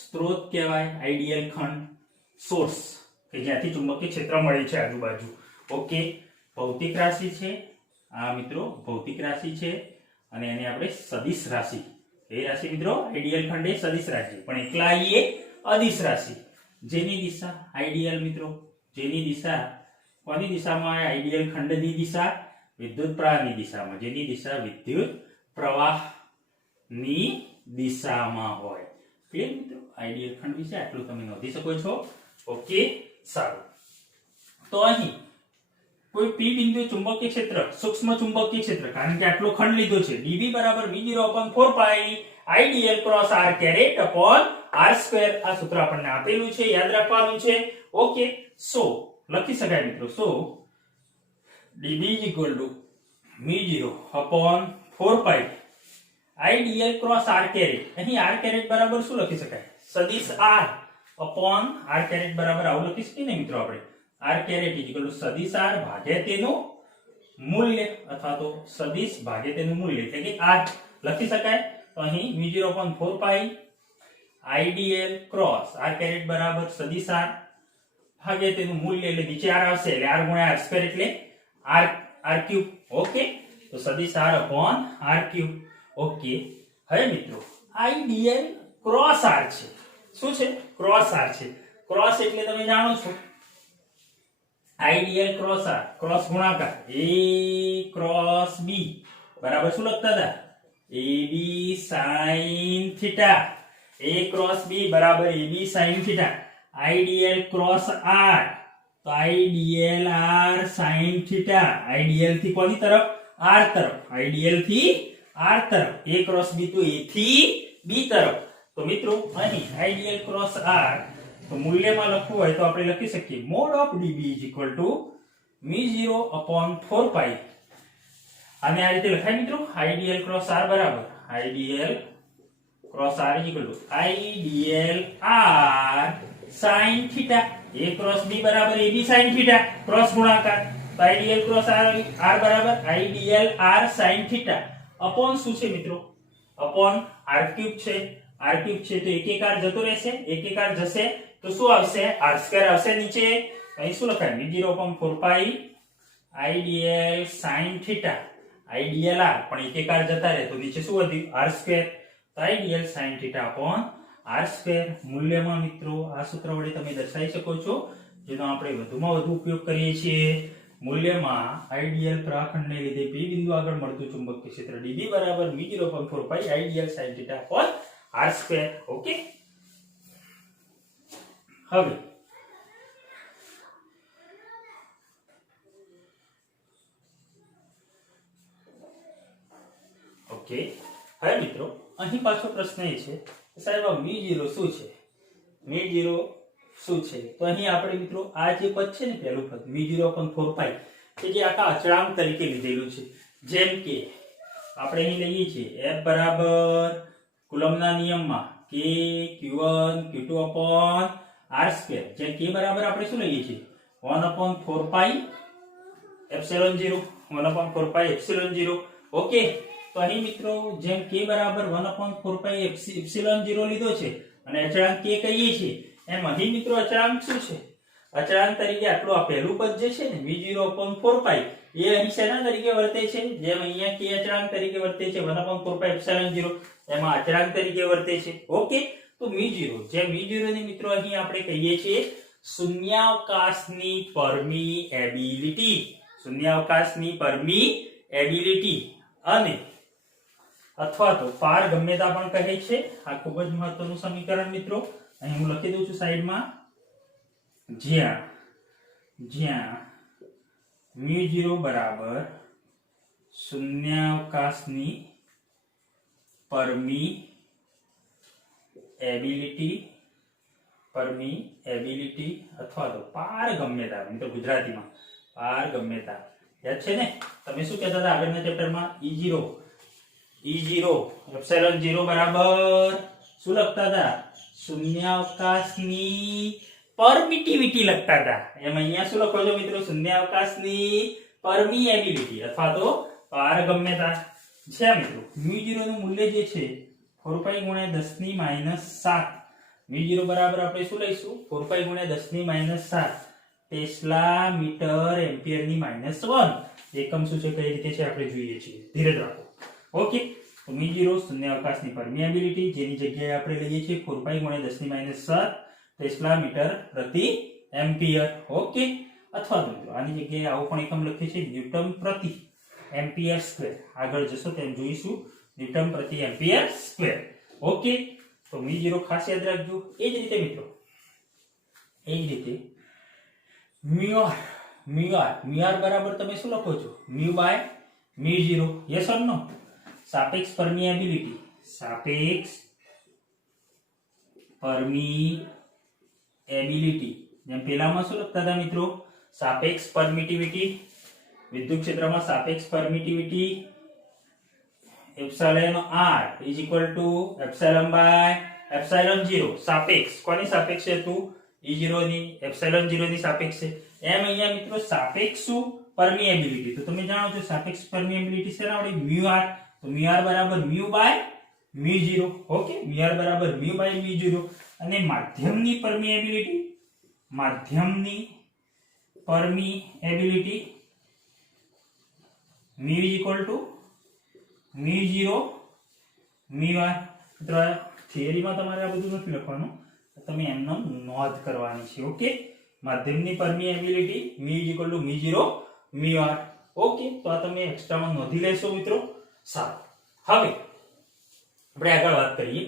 સ્ત્રોત કહેવાય આઈડીએલ ખંડ, સોર્સ કે જ્યાંથી ચુંબકીય ક્ષેત્ર મળે છે આજુબાજુ. ઓકે, ભૌતિક રાશિ છે આ મિત્રો, ભૌતિક રાશિ છે અને એને આપણે સદિશ રાશિ. એ રાશિ મિત્રો આઈડીએલ ખંડ એ સદિશ રાશિ, પણ એકલા એ અદિશ રાશિ. જેની દિશા આઈડીએલ મિત્રો, જેની દિશા કોની દિશામાં? આઈડીએલ ખંડની દિશા વિદ્યુત પ્રવાહની દિશામાં. જેની દિશા વિદ્યુત પ્રવાહની દિશામાં હોય. ક્લિયર મિત્રો? આઈડીએલ ખંડ વિશે આટલું તમે નોંધી શકો છો. ઓકે, સારું. તો અહીં કોઈ પી બિંદુ ચુંબકીય ક્ષેત્ર, સૂક્ષ્મ ચુંબકીય ક્ષેત્ર, કારણ કે આટલો ખંડ લીધો છે, dB બરાબર v0 upon 4 pi ideal cross r caret upon r square. આ સૂત્ર આપણને આપેલું છે, યાદ રાખવાનું છે. ઓકે, સો લખી શકાય મિત્રો, સો dB v0 upon 4 pi ideal cross r caret. અહીં r caret બરાબર શું લખી શકાય? સદિશ r upon r caret બરાબર આવું લખી શકીએ ને મિત્રો આપણે. r caret સદિશ r ભાગ્યા તેનું મૂલ્ય, અથવા તો સદિશ ભાગ્યા તેનું મૂલ્ય, એટલે કે r લખી શકાય. તો અહીં v0 upon 4 pi ideal cross r caret બરાબર સદિશ r ભાગ્યા તેનું મૂલ્ય, એટલે નીચે r આવશે એટલે r ગુણ્યા r સ્ક્વેર એટલે r ક્યુબ. ઓકે, તો સદિશ r upon r cube. Okay, હવે મિત્રો આઈડીએલ ક્રોસ r છે. શું છે? ક્રોસ r છે. ક્રોસ એટલે તમે જાણો છો આઈડીએલ ક્રોસ r, ક્રોસ ગુણાકાર a ક્રોસ b બરાબર શું લખતા હતા? ab sin θ. a cross b બરાબર ab sin θ. IDL cross r, તો આઈડીએલ r sin θ. આઈડીએલ થી કોની તરફ? r તરફ. આઈડીએલ થી r તરફ. a ક્રોસ b તો a થી b તરફ. તો મિત્રો અહીં આઈડીએલ ક્રોસ r તો મૂલ્યમાં લખવું હોય તો આપણે લખી શકીએ mod of dB mu0 upon 4 pi. અને આ રીતે લખાય મિત્રો, આઈડીએલ ક્રોસ r બરાબર I dl cross r I dl r sin θ. a cross b બરાબર ab sin θ. ક્રોસ ગુણાકાર, તો આઈડીએલ ક્રોસ r બરાબર આઈડીએલ r sin θ upon શું છે મિત્રો? upon r ક્યુબ છે. r ક્યુબ છે તો એક r જતો રહેશે, એક r જશે તો શું આવશે? r સ્ક્વેર આવશે નીચે. અહીં શું લખાય? v0 upon 4 pi ideal sin θ. IDL r, પણ એક r જતા રહે તો નીચે શું વધ્યું? r square. તો IDL sin θ upon r square. મૂલ્યમાં મિત્રો આ સૂત્ર વડે તમે દર્શાવી શકો છો, જેનો આપણે વધુમાં વધુ ઉપયોગ કરીએ છીએ. મૂલ્યમાં આઈડીએલ પ્રવાહખંડને લીધે p બિંદુ આગળ મળતું ચુંબકીય ક્ષેત્ર dB બરાબર v0 upon 4 pi ideal sin θ upon r square. Okay, હવે મિત્રો અહીં પાછો પ્રશ્ન એ છે કે સાહેબ આ v0 શું છે? v0 શું છે? તો અહીં આપણે મિત્રો આ જે પદ છે ને, પહેલું પદ v0 upon 4 pi કે જે આખા અચળાંક તરીકે લીધેલું છે. જેમ કે આપણે અહીં લઈએ છીએ f બરાબર કુલમ્બના નિયમમાં k q1 q2 upon r square. જે k બરાબર આપણે શું લઈએ છીએ? 1 upon 4 pi epsilon 0. 1 upon 4 pi epsilon 0. Okay, તો અહીં મિત્રો જેમ k બરાબર 1 upon 4 pi epsilon 0 લીધો છે અને અચળાંક k કહીએ છીએ, એમ અહીં મિત્રો અચળાંક શું છે? અચળાંક તરીકે આટલું આ પહેલું પદ જે છે ને v0 upon 4 pi એ અહીં શેના તરીકે વર્તે છે? જેમ અહીંયા k અચળાંક તરીકે વર્તે છે 1/4π0 એમાં અચળાંક તરીકે વર્તે છે. ઓકે, તો μ0 જેમ μ0 ને મિત્રો અહીં આપણે કહીએ છીએ શૂન્યાવકાશની પરમીએબિલિટી, શૂન્યાવકાશની પરમીએબિલિટી અને અથવા તો પારગમ્યતા પણ કહે છે. આ ખૂબ જ મહત્વનું સમીકરણ મિત્રો, અહીં હું લખી દઉં છું સાઈડમાં, જ્યાં μ0 બરાબર શૂન્યાવકાશની પરમીએબિલિટી અથવા તો પારગમ્યતા, મિત્રો ગુજરાતીમાં પારગમ્યતા યાદ છે ને? તમે શું કહેતા હતા આગળના ચેપ્ટરમાં? E0 એપ્સિલોન 0 બરાબર શું લખતા હતા? શૂન્યાવકાશની પરમિટિવિટી લખતા હતા. એમ અહીંયા શું લખો છો મિત્રો? શૂન્યાવકાશની પરમિએબિલિટી અથવા તો પારગમ્યતા છે મિત્રો. μ0 નું મૂલ્ય જે છે 4π × 10⁻⁷. μ0 બરાબર આપણે શું લઈશું? 4π × 10⁻⁷ ટેસ્લા મીટર એમ્પિયરની -1. એકમ શું છે, કઈ રીતે છે આપણે જોઈએ છીએ. ધીરજ રાખો. ઓકે, તો μ0 શૂન્યાવકાશની પરમિએબિલિટી જેની જગ્યાએ આપણે લઈએ છીએ 4π × 10⁻⁷ ટેસ્લા મીટર પ્રતિ એમ્પિયર. ઓકે, અથવા તો મિત્રો આની જગ્યાએ આવો પણ એકમ લખીએ છીએ ન્યૂટન પ્રતિ એમ્પિયર સ્ક્વેર. આગળ જશો તેમ જોઈશું ન્યૂટન પ્રતિ એમ્પિયર સ્ક્વેર. ઓકે, તો μ0 ખાસ યાદ રાખજો. એ જ રીતે મિત્રો, એ જ રીતે μr બરાબર તમે શું લખો છો? μ/μ0. યસ ઓર નો? સાપેક્ષ પરમિએબિલિટી જેમ પેલામાં શું લખતા હતા મિત્રો? સાપેક્ષ પરમિટિવિટી. વિદ્યુત ક્ષેત્રમાં સાપેક્ષ પરમિટિવિટી એપ્સિલોન r =ε/ε0. સાપેક્ષ કોની સાપેક્ષ છે? તું E0 ની ε0 ની સાપેક્ષ છે. એમ અહીંયા મિત્રો સાપેક્ષ શું? પરમિએબિલિટી. તો તમે જાણો છો સાપેક્ષ પરમિએબિલિટી શેના વડે? μr. તો μr બરાબર μ/μ0. ઓકે, μr બરાબર μ/μ0. અને માધ્યમની પરમિએબિલિટી μ μ0 μr. મિત્રો થિયરીમાં તમારે આ બધું નથી લખવાનું, તમે એમનો નોંધ કરવાની છે. ઓકે, માધ્યમની પરમિએબિલિટી μ μ0 μr. ઓકે, તો આ તમે એક્સ્ટ્રામાં નોંધી લેશો મિત્રો. સારું, હવે આપણે આગળ વાત કરીએ.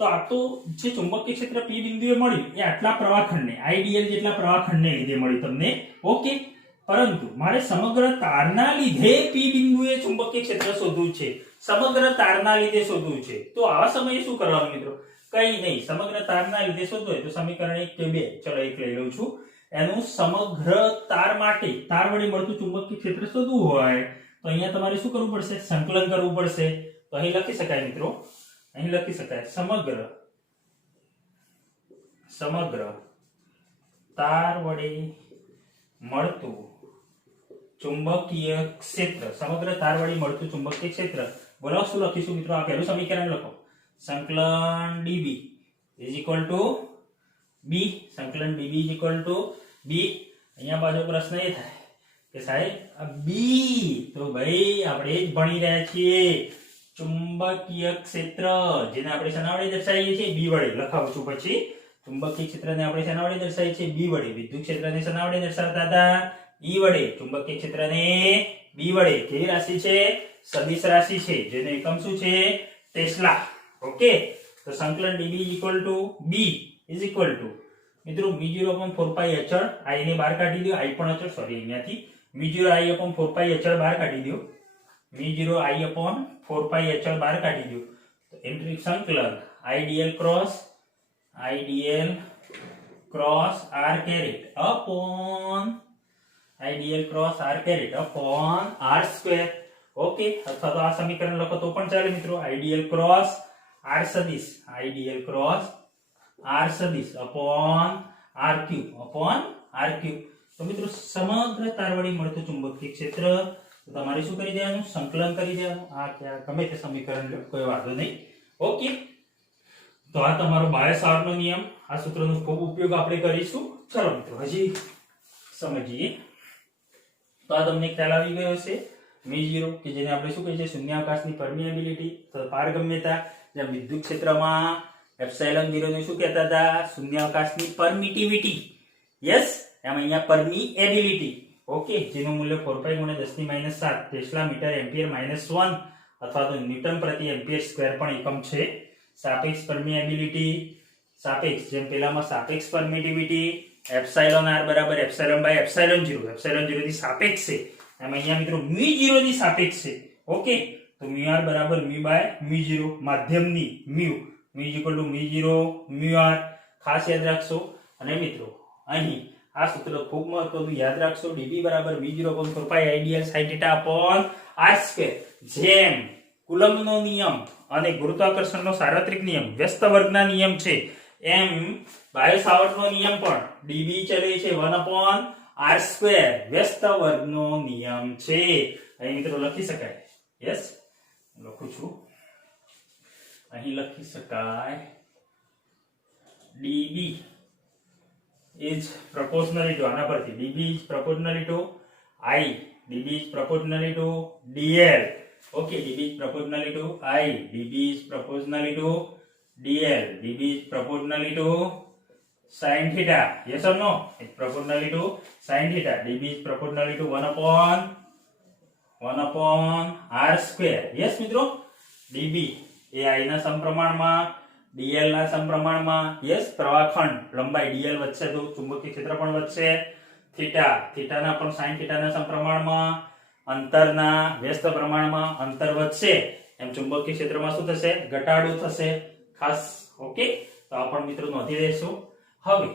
તો આ તો જે ચુંબકીય ક્ષેત્ર P બિંદુએ મળ્યું એ આટલા પ્રવાહખંડને, આઈડીએલ જેટલા પ્રવાહખંડને લીધે મળ્યું તમને. ઓકે, પરંતુ મારે સમગ્ર તારના લીધે P બિંદુએ ચુંબકીય ક્ષેત્ર શોધવું છે. સમગ્ર તારના લીધે શોધવું છે. તો આવા સમયે શું કરવાનું મિત્રો? કઈ નહીં, સમગ્ર તારના લીધે શોધવું હોય તો સમીકરણ 1 કે 2, ચલો 1 લઈ લઉં છું. એનું સમગ્ર તાર માટે તાર વડે મળતું ચુંબકીય ક્ષેત્ર શોધવું હોય તો અહીંયા તમારે શું કરવું પડશે? સંકલન કરવું પડશે. તો અહીં લખી શકાય મિત્રો, અહીં લખી શકાય સમગ્ર તાર વડે મળતું ચુંબકીય ક્ષેત્ર. સમગ્ર તાર વડે મળતું ચુંબકીય ક્ષેત્ર. બોલો શું લખીશું મિત્રો? આ પહેલું સમીકરણ લખો. સંકલન dB = b. સંકલન dB = b. અહીંયા પાછો પ્રશ્ન એ થાય કે સાહેબ આ b તો ભાઈ આપણે જ ભણી રહ્યા છીએ ચુંબકીય ક્ષેત્ર, જેને આપણે શેના વડે દર્શાવીએ છીએ? b વડે. લખાવું છું પછી. ચુંબકીય ક્ષેત્રને આપણે શેના વડે દર્શાવીએ છીએ? b વડે. વિદ્યુત ક્ષેત્રને શેના વડે દર્શાવતા હતા? e વડે. ચુંબકીય ક્ષેત્રને b વડે. કેવી રાશિ છે? સદિશ રાશિ છે, જેનો એકમ શું છે? ટેસ્લા. ઓકે, તો સંકલન dB = b મિત્રો μ0/4π અચળ, i ને બહાર કાઢી દો. i પણ અચળ, સોરી અહીંયાથી μ0i/4π અચળ બહાર કાઢી દો. μ0i/4π અચળ બહાર કાઢી દો. તો એન્ટ્રી સંકલન idl cross r caret upon r square. Okay, અથવા તો આ સમીકરણ લખો તો પણ ચાલે મિત્રો. idl cross r સદિશ upon r cube. તો મિત્રો સમગ્ર તાર વડે મળતું ચુંબકીય ક્ષેત્ર તમારે શું કરી દેવાનું? સંકલન કરી દેવાનું. આ ગમે તે સમીકરણ લો, કોઈ વાંધો નહીં. ઓકે, તો આ તમારો બાયો સાવર્ટનો નિયમ. આ સૂત્રનો ખૂબ ઉપયોગ આપણે કરીશું. ચલો મિત્રો હજી સમજીએ. તો આ તમને ખ્યાલ આવી ગયો હશે મ્યુ 0 કે જેને આપણે શું કહીએ છીએ શૂન્યાવકાશની પરમિએબિલિટી તો પારગમ્યતા જ્યાં વિદ્યુત ક્ષેત્રમાં એપ્સિલોન 0 ને શું કહેતા હતા શૂન્યાવકાશની પરમિટિવિટી યસ એમ અહીંયા પરમિએબિલિટી ઓકે જેનું મૂલ્ય 4 × 10⁻⁷ ટેસ્લા મીટર એમ્પિયર -1 અથવા તો ન્યૂટન પ્રતિ એમ્પિયર સ્ક્વેર પણ એકમ છે સાપેક્ષ પરમિએબિલિટી સાપેક્ષ જેમ પેલામાં સાપેક્ષ પરમિટિવિટી એપ્સિલોન r બરાબર એપ્સિલોન 0 થી સાપેક્ષ છે એમ અહીંયા મિત્રો μ0 ની સાપેક્ષ છે ઓકે તો μr બરાબર μ/μ0 માધ્યમની μ μ0 ખાસ યાદ રાખશો અને મિત્રો અહીં આ સૂત્ર ખૂબ મહત્વનું યાદ રાખશો dB બરાબર v0/4π ideal sin θ upon r². જેમ કુલમ્બનો નિયમ અને ગુરુત્વાકર્ષણનો સાર્વત્રિક નિયમ વ્યસ્ત વર્ગના નિયમ છે એમ બાયો-સાવર્ટનો નિયમ પણ dB ચલે છે 1/r² વ્યસ્ત વર્ગનો નિયમ છે. અહીં મિત્રો લખી શકાય યસ લખું છું અહીં લખી શકાય dB is proportionally to આના પરથી dB is proportionally to I dB is proportionally to dl okay dB is proportionally to I dB is proportionally to dl dB is proportionally to sin theta yes or no it's proportionally to sin theta dB is proportionally to 1/r². yes મિત્રો dB A I ના સમપ્રમાણમાં dl ના સમપ્રમાણમાં yes પ્રવાહખંડ લંબાઈ dl વધશે તો ચુંબકીય ક્ષેત્ર પણ વધશે થીટા ના પણ sin થીટા ના સમપ્રમાણમાં અંતરના વ્યસ્ત પ્રમાણમાં અંતર વધશે એમ ચુંબકીય ક્ષેત્રમાં શું થશે ઘટાડો થશે ખાસ ઓકે તો આ પણ મિત્રો નોંધી લેશો. હવે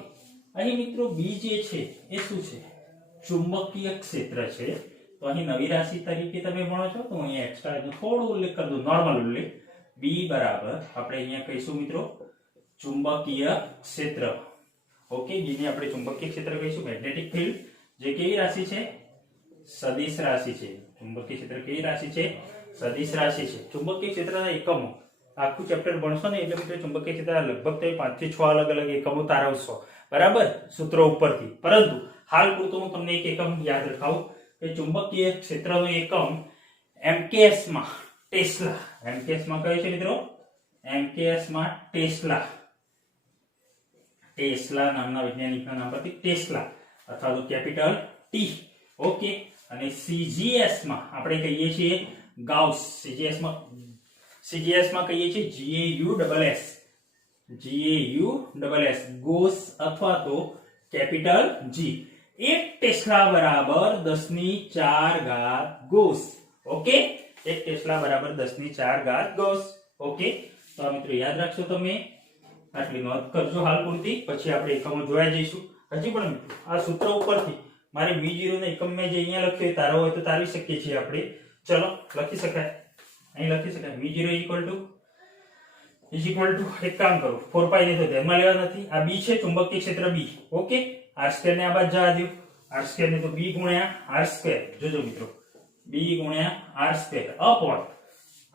અહીં મિત્રો b જે છે એ શું છે ચુંબકીય ક્ષેત્ર છે તો અહીં નવી રાશિ તરીકે તમે ભણો છો તો અહીં એક્સ્ટ્રા થોડો ઉલ્લેખ કરી દો નોર્મલ ઉલ્લેખ b બરાબર આપણે અહીંયા કહીશું મિત્રો ચુંબકીય ક્ષેત્ર ઓકે જેને આપણે ચુંબકીય ક્ષેત્ર કહીશું મેગ્નેટિક ફિલ્ડ જે કેવી રાશિ છે સદિશ રાશિ છે. ચુંબકીય ક્ષેત્ર કેવી રાશિ છે સદિશ રાશિ છે. ચુંબકીય ક્ષેત્રના એકમો આખું ચેપ્ટર ભણશો ને એટલે મિત્રો ચુંબકીય ક્ષેત્ર લગભગ તમે 5 થી 6 અલગ અલગ એકમો તારવશો બરાબર સૂત્રો ઉપરથી પરંતુ હાલ પૂરતું હું તમને એક એકમ યાદ રખાવું કે ચુંબકીય ક્ષેત્રનો એકમ MKS માં ટેસ્લા MKS માં કયો છે મિત્રો MKS માં ટેસ્લા નામના વૈજ્ઞાનિકના નામ પરથી ટેસ્લા અથવા તો કેપિટલ T ઓકે અને CGS માં આપણે કહીએ છીએ ગાઉસ CGS માં કહીએ છીએ GAUSS ગોસ અથવા તો કેપિટલ G. 1 ટેસ્લા બરાબર 10⁴ ગોસ ઓકે 1 ટેસ્લા બરાબર 10⁴ ગોસ ઓકે તો મિત્રો યાદ રાખશો તમે આટલી નોંધ કરજો હાલ પૂરતી પછી આપણે એકમો જોયા જઈશું. હજી પણ મિત્રો આ સૂત્ર ઉપરથી મારે μ0 ને એકમ મેં જે અહીંયા લખ્યો તારો હોય તો તારવી શકીએ છીએ આપણે. ચલો લખી શકાય અહીં લખી શકાય μ0 એક કામ કરો 4π ને તો ધ્યાનમાં લેવા નથી આ b છે ચુંબકીય ક્ષેત્ર b ઓકે r² ને આ બાદ જવા દો r² ને તો b × r² જોજો મિત્રો b × r² અપોન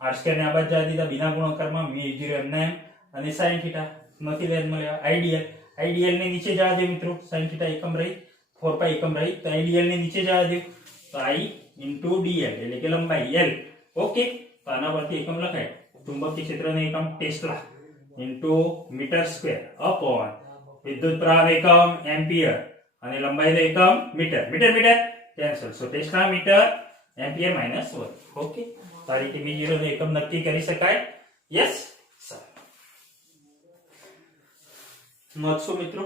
r² ને આ બાદ જવા દીધા બીના ગુણાકારમાં μ0 એમના એમ અને sin θ નથી ધ્યાનમાં લેવા આઈડિયલ ને નીચે જવા દો મિત્રો sin θ એકમ રહી 4π એકમ રહી તો આઈડિયલ ને નીચે જવા દો તો I × dl એટલે કે લંબાઈ l ઓકે તો આના પરથી એકમ લખાય ચુંબકીય ક્ષેત્રનો એકમ ટેસ્લા × મીટર² અપોન વિદ્યુત પ્રવાહ એકમ એમ્પિયર અને લંબાઈનો એકમ મીટર કેન્સલ સો ટેસ્લા મીટર એમ્પિયર -1 ઓકે તો આ રીતે μ0 નો એકમ નક્કી કરી શકાય. યસ સર નોંધશો મિત્રો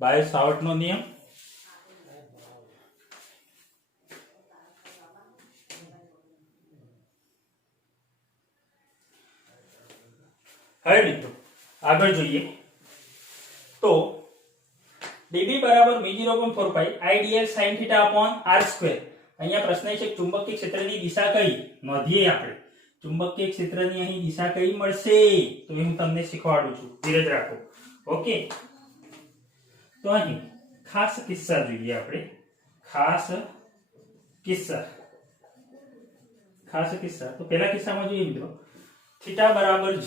બાયો-સાવર્ટનો નિયમ હવે મિત્રો આગળ જોઈએ તો dB બરાબર μ0/4π ideal sin θ upon r². અહીંયા પ્રશ્ન છે ચુંબકીય ક્ષેત્રની દિશા કઈ નોંધીએ આપણે ચુંબકીય ક્ષેત્રની અહીં દિશા કઈ મળશે તો હું તમને શીખવાડું છું ધીરજ રાખો ઓકે તો અહીં ખાસ કિસ્સા જોઈએ આપણે ખાસ કિસ્સા તો પહેલા કિસ્સામાં જોઈએ મિત્રો θ બરાબર 0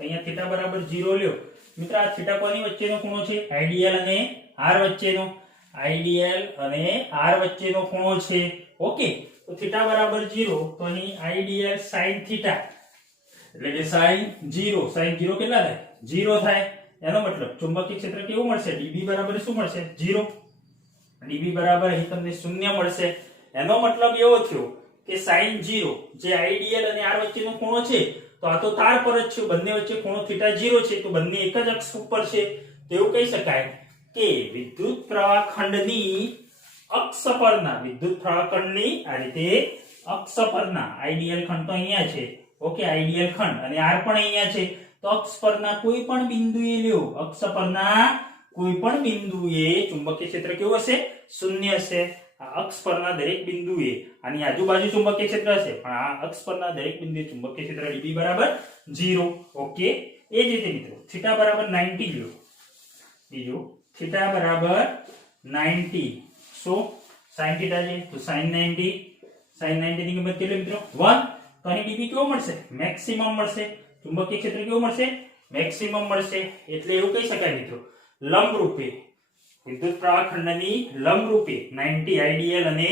અહીંયા θ બરાબર 0 લ્યો મિત્રો આ θ કોની વચ્ચેનો ખૂણો છે આઈડિયલ અને r વચ્ચેનો આઈડીએલ અને આર વચ્ચેનો ખૂણો છે. ઓકે, તો થીટા બરાબર 0, તો અહીં આઈડીએલ sin થીટા એટલે કે sin 0 કેટલા થાય? 0 થાય. એનો મતલબ ચુંબકીય ક્ષેત્ર કેવું મળશે? dB બરાબર શું મળશે? 0. dB બરાબર અહીં તમને શૂન્ય મળશે. એનો મતલબ એવો થયો કે sin 0 જે આઈડીએલ અને આર વચ્ચેનો ખૂણો છે, તો આ તો તાર પર જ છે, બંને વચ્ચે ખૂણો થીટા 0 છે, તો બંને એક જ અક્ષ ઉપર છે. તો એવું કહી શકાય કે વિદ્યુત પ્રવાહ ખંડની અક્ષ પરના આ રીતે અક્ષ પરના આઈડીએલ ખંડ તો અહીંયા છે. ઓકે, આઈડીએલ ખંડ અને આર પણ અહીંયા છે. તો અક્ષ પરના કોઈ પણ બિંદુએ લ્યો, અક્ષ પરના કોઈ પણ બિંદુએ ચુંબકીય ક્ષેત્ર કેવું હશે? શૂન્ય હશે. આ અક્ષ પરના દરેક બિંદુએ આની આજુબાજુ ચુંબકીય ક્ષેત્ર હશે, પણ આ અક્ષ પરના દરેક બિંદુએ ચુંબકીય ક્ષેત્ર dB બરાબર 0. ઓકે, એ જ રીતે મિત્રો થીટા બરાબર 90 લ્યો. બીજું થીટા બરાબર 90, શું sin થીટા છે, તો sin 90 ની કિંમત કેટલી મિત્રો? 1. તો અહીં dB કેવો મળશે? મેક્સિમમ મળશે. ચુંબકીય ક્ષેત્ર કેવું મળશે? મેક્સિમમ મળશે. એટલે એવું કહી શકાય મિત્રો, લંબ રૂપે વિદ્યુત પ્રવાહ ખંડની લંબ રૂપે 90 આઈડીએલ અને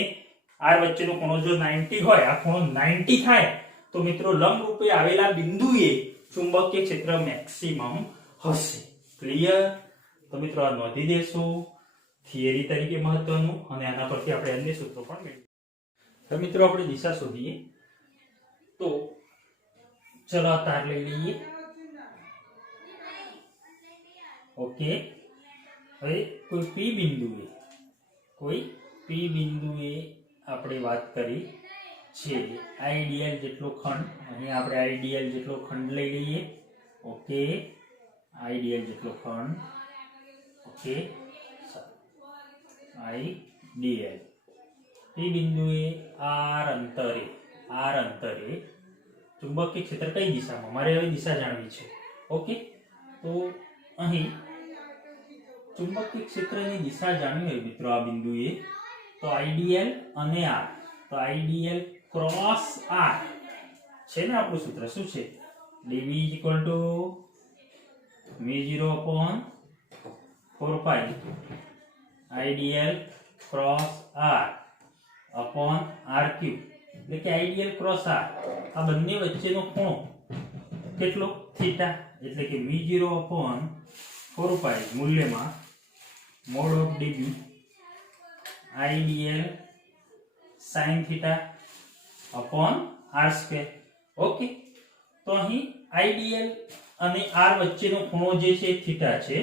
આર વચ્ચેનો ખૂણો જો 90 હોય, આ ખૂણો 90 થાય, તો મિત્રો લંબ રૂપે આવેલા બિંદુએ ચુંબકીય ક્ષેત્ર મેક્સિમમ હશે. ક્લિયર? તો મિત્રો આ નોંધી દેશો, થિયરી તરીકે મહત્વનું, અને આના પરથી આપણે અન્ય સૂત્રો પણ મેળવીએ. તો મિત્રો આપણે દિશા શોધીએ. તો ચલો આ તાર લઈ લઈએ. ઓકે, હવે કોઈ પી બિંદુએ આપણે વાત કરી છે આઈડીએલ જેટલો ખંડ, અહીં આપણે આઈડીએલ જેટલો ખંડ લઈ લઈએ. ઓકે, આઈડીએલ જેટલો ખંડ. ઓકે, આઈડીએલ પી બિંદુએ આર અંતરે ચુંબકીય ક્ષેત્ર કઈ દિશામાં? મારે હવે દિશા જાણવી છે. ઓકે, તો અહીં ચુંબકીય ક્ષેત્રની દિશા જાણવી હોય મિત્રો આ બિંદુએ, તો આઈડીએલ અને આર, તો આઈડીએલ ક્રોસ આર છે ને આપણું સૂત્ર શું છે? dB µ0/4π IDL cross R upon r3, એટલે કે આઈડીએલ ક્રોસ આર આ બંને વચ્ચેનો ખૂણો કેટલો? થીટા. એટલે કે µ0/4π મૂલ્યમાં mod of dB I dl sin theta upon r². Okay, તો અહીં આઈડીએલ અને આર વચ્ચેનો ખૂણો જે છે થીટા છે.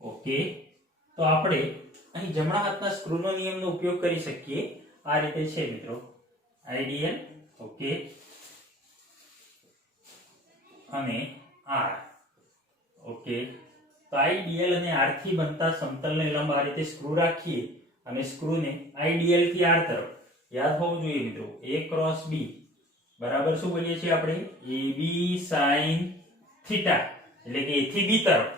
ઓકે, તો આપણે અહીં જમણા હાથના સ્ક્રૂનો નિયમનો ઉપયોગ કરી શકીએ. આ રીતે છે મિત્રો, આઈડીએલ ઓકે અને આર. ઓકે, તો આઈડીએલ અને આર થી બનતા સમતલને લંબ આ રીતે સ્ક્રૂ રાખીએ અને સ્ક્રૂને આઈડીએલ થી આર તરફ યાદ હોવું જોઈએ મિત્રો, a ક્રોસ b બરાબર શું બોલીએ છીએ આપણે? ab sin થીટા, એટલે કે a થી b તરફ.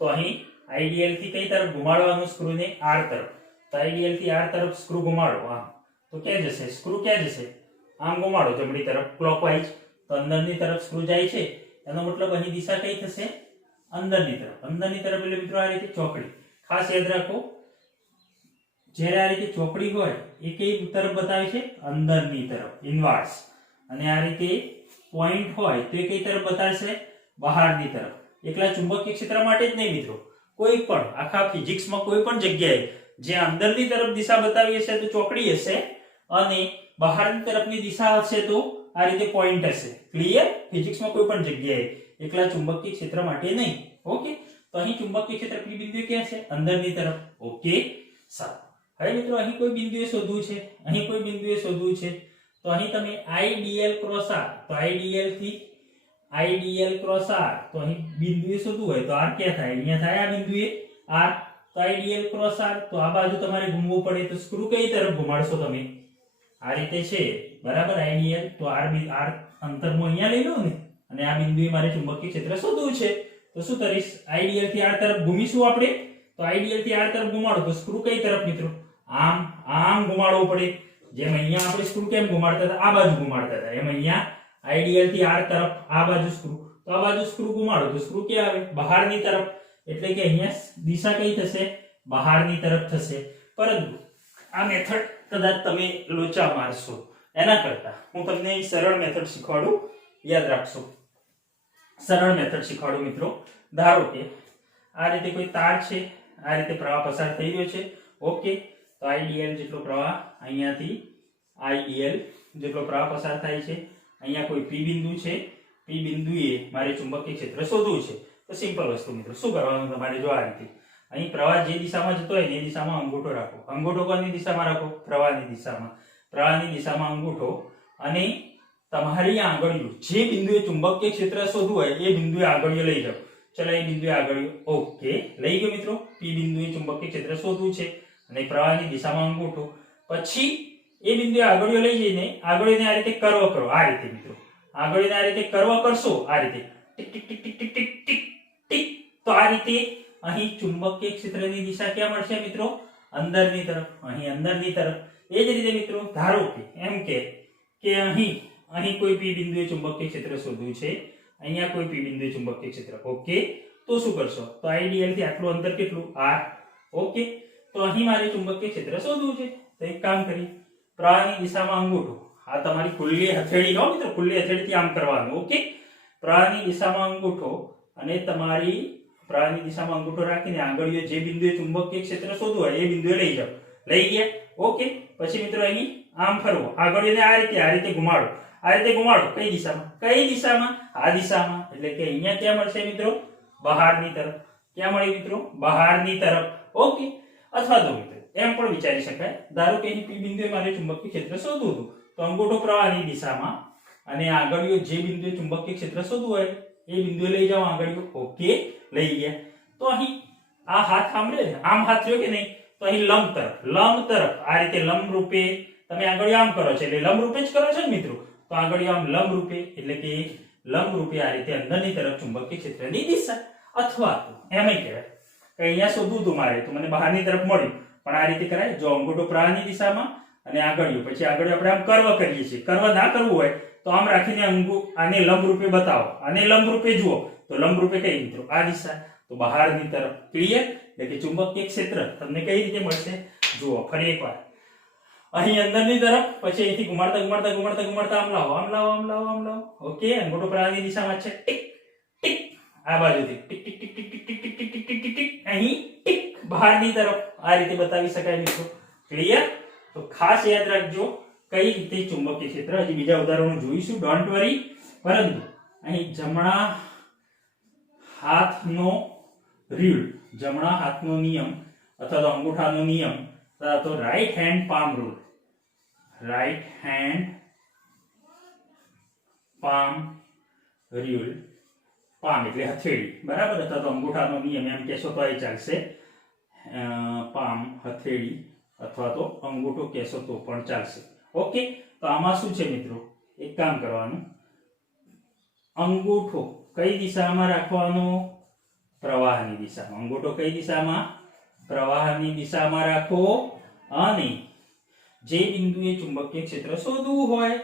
તો અહીં આઈડીએલ થી કઈ તરફ ઘુમાડવાનું સ્ક્રૂને? આર તરફ. તો આઈડીએલ થી આર તરફ સ્ક્રૂ ઘુમાડો આમ, તો ક્યાં જશે સ્ક્રૂ? ક્યાં જશે? આમ ઘુમાડો જમણી તરફ ક્લોકવાઇઝ, તો અંદરની તરફ સ્ક્રૂ જાય છે. એનો મતલબ અહીં દિશા કઈ થશે? અંદરની તરફ. અંદરની તરફ એટલે મિત્રો આ રીતે ચોકડી. ખાસ યાદ રાખો, જ્યારે આ રીતે ચોકડી હોય એ કઈ તરફ બતાવે છે? અંદરની તરફ, ઇનવર્સ. અને આ રીતે પોઈન્ટ હોય તો એ કઈ તરફ બતાવશે? બહારની તરફ. એકલા ચુંબકીય ક્ષેત્ર માટે જ નહીં મિત્રો, કોઈ પણ આખા ફિઝિક્સમાં કોઈ પણ જગ્યાએ જ્યાં અંદરની તરફ દિશા બતાવી હશે તો ચોકડી હશે, અને બહારની તરફની દિશા હશે તો આ રીતે પોઈન્ટ હશે. ક્લિયર? ફિઝિક્સમાં કોઈ પણ જગ્યાએ, એકલા ચુંબકીય ક્ષેત્ર માટે નહીં. ઓકે, તો અહીં ચુંબકીય ક્ષેત્ર પી બિંદુ ક્યાં છે? અંદરની તરફ. ઓકે, સારું. હવે મિત્રો અહીં કોઈ બિંદુએ શોધવું છે, અહીં કોઈ બિંદુએ શોધવું છે, તો અહીં તમે આઈડીએલ ક્રોસ આર, તો આઈડીએલ થી આઈડીએલ ક્રોસ આર, તો અહીં બિંદુએ શોધવું હોય તો આર ક્યાં થાય? અહીંયા થાય આ બિંદુએ આર. તો આઈડીએલ ક્રોસ આર, તો આ બાજુ તમારે ઘૂમવું પડે, તો સ્ક્રૂ કઈ તરફ ઘુમાડશો તમે? આ રીતે છે બરાબર. આઈડીએલ તો આર અંતર હું અહીંયા લઈ લઉં ને, અને આ બિંદુએ મારે ચુંબકીય ક્ષેત્ર શોધવું છે, તો શું કરીશ? આઈડીએલ થી આર તરફ ઘૂમીશું આપણે. તો આઈડીએલ થી આર તરફ ઘુમાડો તો સ્ક્રૂ કઈ તરફ મિત્રો? આમ ઘુમાડવો પડે. જેમ અહીંયા આપણે સ્ક્રૂ કેમ ઘુમાડતા હતા? આ બાજુ ઘુમાડતા હતા, એમ અહીંયા આઈડીએલ થી આર તરફ આ બાજુ સ્ક્રૂ, તો આ બાજુ સ્ક્રૂ ઘુમાડો તો સ્ક્રૂ ક્યાં આવે? બહારની તરફ. એટલે કે અહીંયા દિશા કઈ થશે? બહારની તરફ થશે. પરંતુ આ મેથડ કદાચ તમે લોચા મારશો, એના કરતા હું તમને સરળ મેથડ શીખવાડું, યાદ રાખશો. સરળ મેથડ શીખવાડું મિત્રો. ધારો કે આ રીતે કોઈ તાર છે, આ રીતે પ્રવાહ પસાર થઈ રહ્યો છે. ઓકે, તો IDL જેટલો પ્રવાહ અહીંયાથી IDL જેટલો પ્રવાહ પસાર થાય છે. અહીંયા કોઈ P બિંદુ છે, P બિંદુએ મારે ચુંબકીય ક્ષેત્ર શોધવું છે. તો સિમ્પલ વસ્તુ મિત્રો, શું કરવાનું તમારે? જો આ રીતે અહીં પ્રવાહ જે દિશામાં જતો હોય એ દિશામાં અંગૂઠો રાખો. અંગૂઠો કોની દિશામાં રાખો? પ્રવાહની દિશામાં. પ્રવાહની દિશામાં અંગૂઠો, અને તમારી આંગળીઓ જે બિંદુએ ચુંબકીય ક્ષેત્ર શોધવું હોય એ બિંદુએ આંગળીઓ લઈ જાઓ. ચલો, એ બિંદુએ આંગળીઓ. ઓકે, લઈ ગયો મિત્રો. P બિંદુએ ચુંબકીય ક્ષેત્ર શોધવું છે અને પ્રવાહની દિશામાં અંગૂઠો. પછી એ બિંદુએ આંગળીઓ લઈ જઈને આંગળીઓને આ રીતે કર્વ કરો. આ રીતે મિત્રો, આંગળીઓને આ રીતે કર્વ કરશો. આ રીતે tick tick tick tick tick tick tick. તો આ રીતે અહીં ચુંબકીય ક્ષેત્રની દિશા ક્યાં મળશે મિત્રો? અંદરની તરફ. અહીં અંદરની તરફ. એ જ રીતે મિત્રો, ધારો કે એમ કે અહીં કોઈ P બિંદુએ ચુંબકીય ક્ષેત્ર શોધવું છે, અહીંયા કોઈ P બિંદુએ ચુંબકીય ક્ષેત્ર. ઓકે, તો શું કરશો? તો IDL થી આટલું અંતર કેટલું? R. ઓકે, તો અહીં મારે ચુંબકીય ક્ષેત્ર શોધવું છે. તો એક કામ કરી, પ્રવાહની દિશામાં અંગૂઠો, આ તમારી ખુલ્લી હથેળી નો મિત્રો, ખુલ્લી હથેળીથી આમ કરવાનું. ઓકે, પ્રવાહની દિશામાં અંગૂઠો, અને તમારી પ્રવાહની દિશામાં અંગૂઠો રાખીને આંગળીઓ જે બિંદુએ ચુંબકીય ક્ષેત્ર શોધવું હોય એ બિંદુએ લઈ જાઓ. લઈ ગયા. ઓકે, પછી મિત્રો અહીં આમ ફરવો, આંગળીઓને આ રીતે ઘુમાડો. આ રીતે ઘુમાડો. કઈ દિશામાં? કઈ દિશામાં? આ દિશામાં. એટલે કે અહીંયા ક્યાં મળશે મિત્રો? બહારની તરફ. ક્યાં મળે મિત્રો? બહારની તરફ. ઓકે, અથવા તો મિત્રો એમ પણ વિચારી શકાય, ધારો કે અહીં P બિંદુએ મારે ચુંબકીય ક્ષેત્ર શોધવું હતું, તો અંગૂઠો પ્રવાહની દિશામાં અને આંગળીઓ જે બિંદુએ ચુંબકીય ક્ષેત્ર શોધવું હોય એ બિંદુએ લઈ જાઓ આંગળીઓ. ઓકે, લઈ ગયા. તો અહીં આ હાથ આમ રહે, આમ હાથ રહ્યો કે નહીં? તો અહીં લંબ તરફ આ રીતે લંબ રૂપે તમે આંગળીઓ આમ કરો છો, એટલે લંબ રૂપે જ કરો છો ને મિત્રો. તો આંગળીઓ આમ લંબ રૂપે, એટલે કે લંબ રૂપે આ રીતે અંદરની તરફ ચુંબકીય ક્ષેત્રની દિશા. અથવા તો એમ કહેવાય કે અહીંયા શોધવું હતું મારે, તો મને બહારની તરફ મળ્યું, પણ આ રીતે કરાય. જો અંગૂઠો પ્રવાહની દિશામાં અને આંગળીઓ, પછી આંગળીઓ આપણે આમ કર્વ કરીએ છીએ. કર્વ ના કરવું હોય તો આમ રાખીને આને લંબ રૂપે બતાવો, આને લંબ રૂપે જુઓ. તો લંબ રૂપે કઈ મિત્રો? આ દિશા. તો બહારની તરફ. ક્લિયર? એટલે કે ચુંબકીય ક્ષેત્ર તમને કઈ રીતે મળશે? જુઓ ફરી એકવાર, અહીં અંદરની તરફ, પછી અહીંથી ઘુમાડતા ઘુમાડતા ઘુમાડતા ઘુમાડતા આમ લાવો, આમ લાવો, આમ લાવો, આમ લાવો. ઓકે, અંગૂઠો પ્રવાહની દિશામાં છે. Tick tick. આ બાજુથી tick tick tick tick tick tick tick tick tick tick. અહીં ટીક બહારની તરફ. આ રીતે બતાવી શકાય મિત્રો. ક્લિયર? તો ખાસ યાદ રાખજો કઈ રીતે ચુંબકીય ક્ષેત્ર. હજી બીજા ઉદાહરણો જોઈશું, ડોન્ટ વરી. પરંતુ અહીં જમણા હાથનો રૂલ, જમણા હાથનો નિયમ અથવા તો અંગૂઠાનો નિયમ, અથવા તો right hand palm rule, right hand palm rule, palm એટલે હથેળી, બરાબર, અથવા તો અંગૂઠાનો નિયમ એમ કહેશો તો એ ચાલશે. પામ હથેળી અથવા તો અંગૂઠો કહેશો તો પણ ચાલશે. ઓકે, તો આમાં શું છે મિત્રો? એક કામ કરવાનું, અંગૂઠો કઈ દિશામાં રાખવાનો? પ્રવાહની દિશામાં. અંગૂઠો કઈ દિશામાં? પ્રવાહની દિશામાં રાખો, અને જે બિંદુએ ચુંબકીય ક્ષેત્ર શોધવું હોય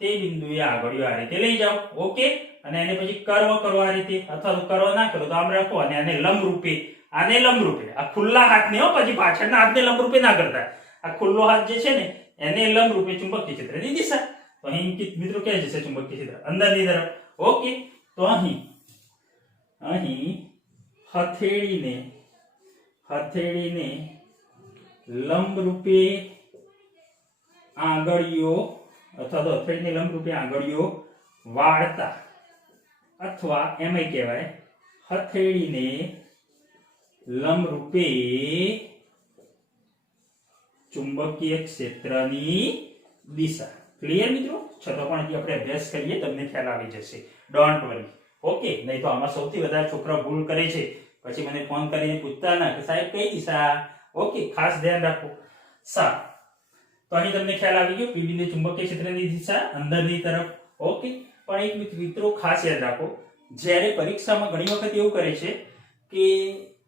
તે બિંદુએ આંગળીઓ આ રીતે લઈ જાઓ. ઓકે, અને એને પછી કર્વ કરો આ રીતે, અથવા તો કર્વ ના કરો તો આમ રાખો, અને આને લંબ રૂપે, આને લંબ રૂપે, આ ખુલ્લા હાથને હો, પછી પાછળના હાથને લંબ રૂપે ના કરતા. આ ખુલ્લો હાથ જે છે ને એને લંબ રૂપે ચુંબકીય ક્ષેત્રની દિશા. તો અહીં મિત્રો ક્યાં જશે ચુંબકીય ક્ષેત્ર? અંદરની તરફ. ઓકે, તો અહીં હથેળીને લંબ રૂપે આંગળીઓ, અથવા તો હથેળીને લંબ રૂપે આંગળીઓ વાળતા, અથવા એમય કહેવાય હથેળીને લંબ રૂપે ચુંબકીય ક્ષેત્રની દિશા. ક્લિયર મિત્રો? છતાં પણ હજી આપણે અભ્યાસ કરીએ, તમને ખ્યાલ આવી જશે. Don't worry. ઓકે, નહીં તો આમાં સૌથી વધારે છોકરા ભૂલ કરે છે, પછી મને ફોન કરીને પૂછતા ના કે સાહેબ કઈ દિશા. ઓકે, ખાસ ધ્યાન રાખો. સારું, તો અહીં તમને ખ્યાલ આવી ગયો. P બિંદુ ચુંબકીય ક્ષેત્રની દિશા અંદરની તરફ. ઓકે, પણ એક મિત્રો ખાસ યાદ રાખો, જ્યારે પરીક્ષામાં ઘણી વખત એવું કરે છે કે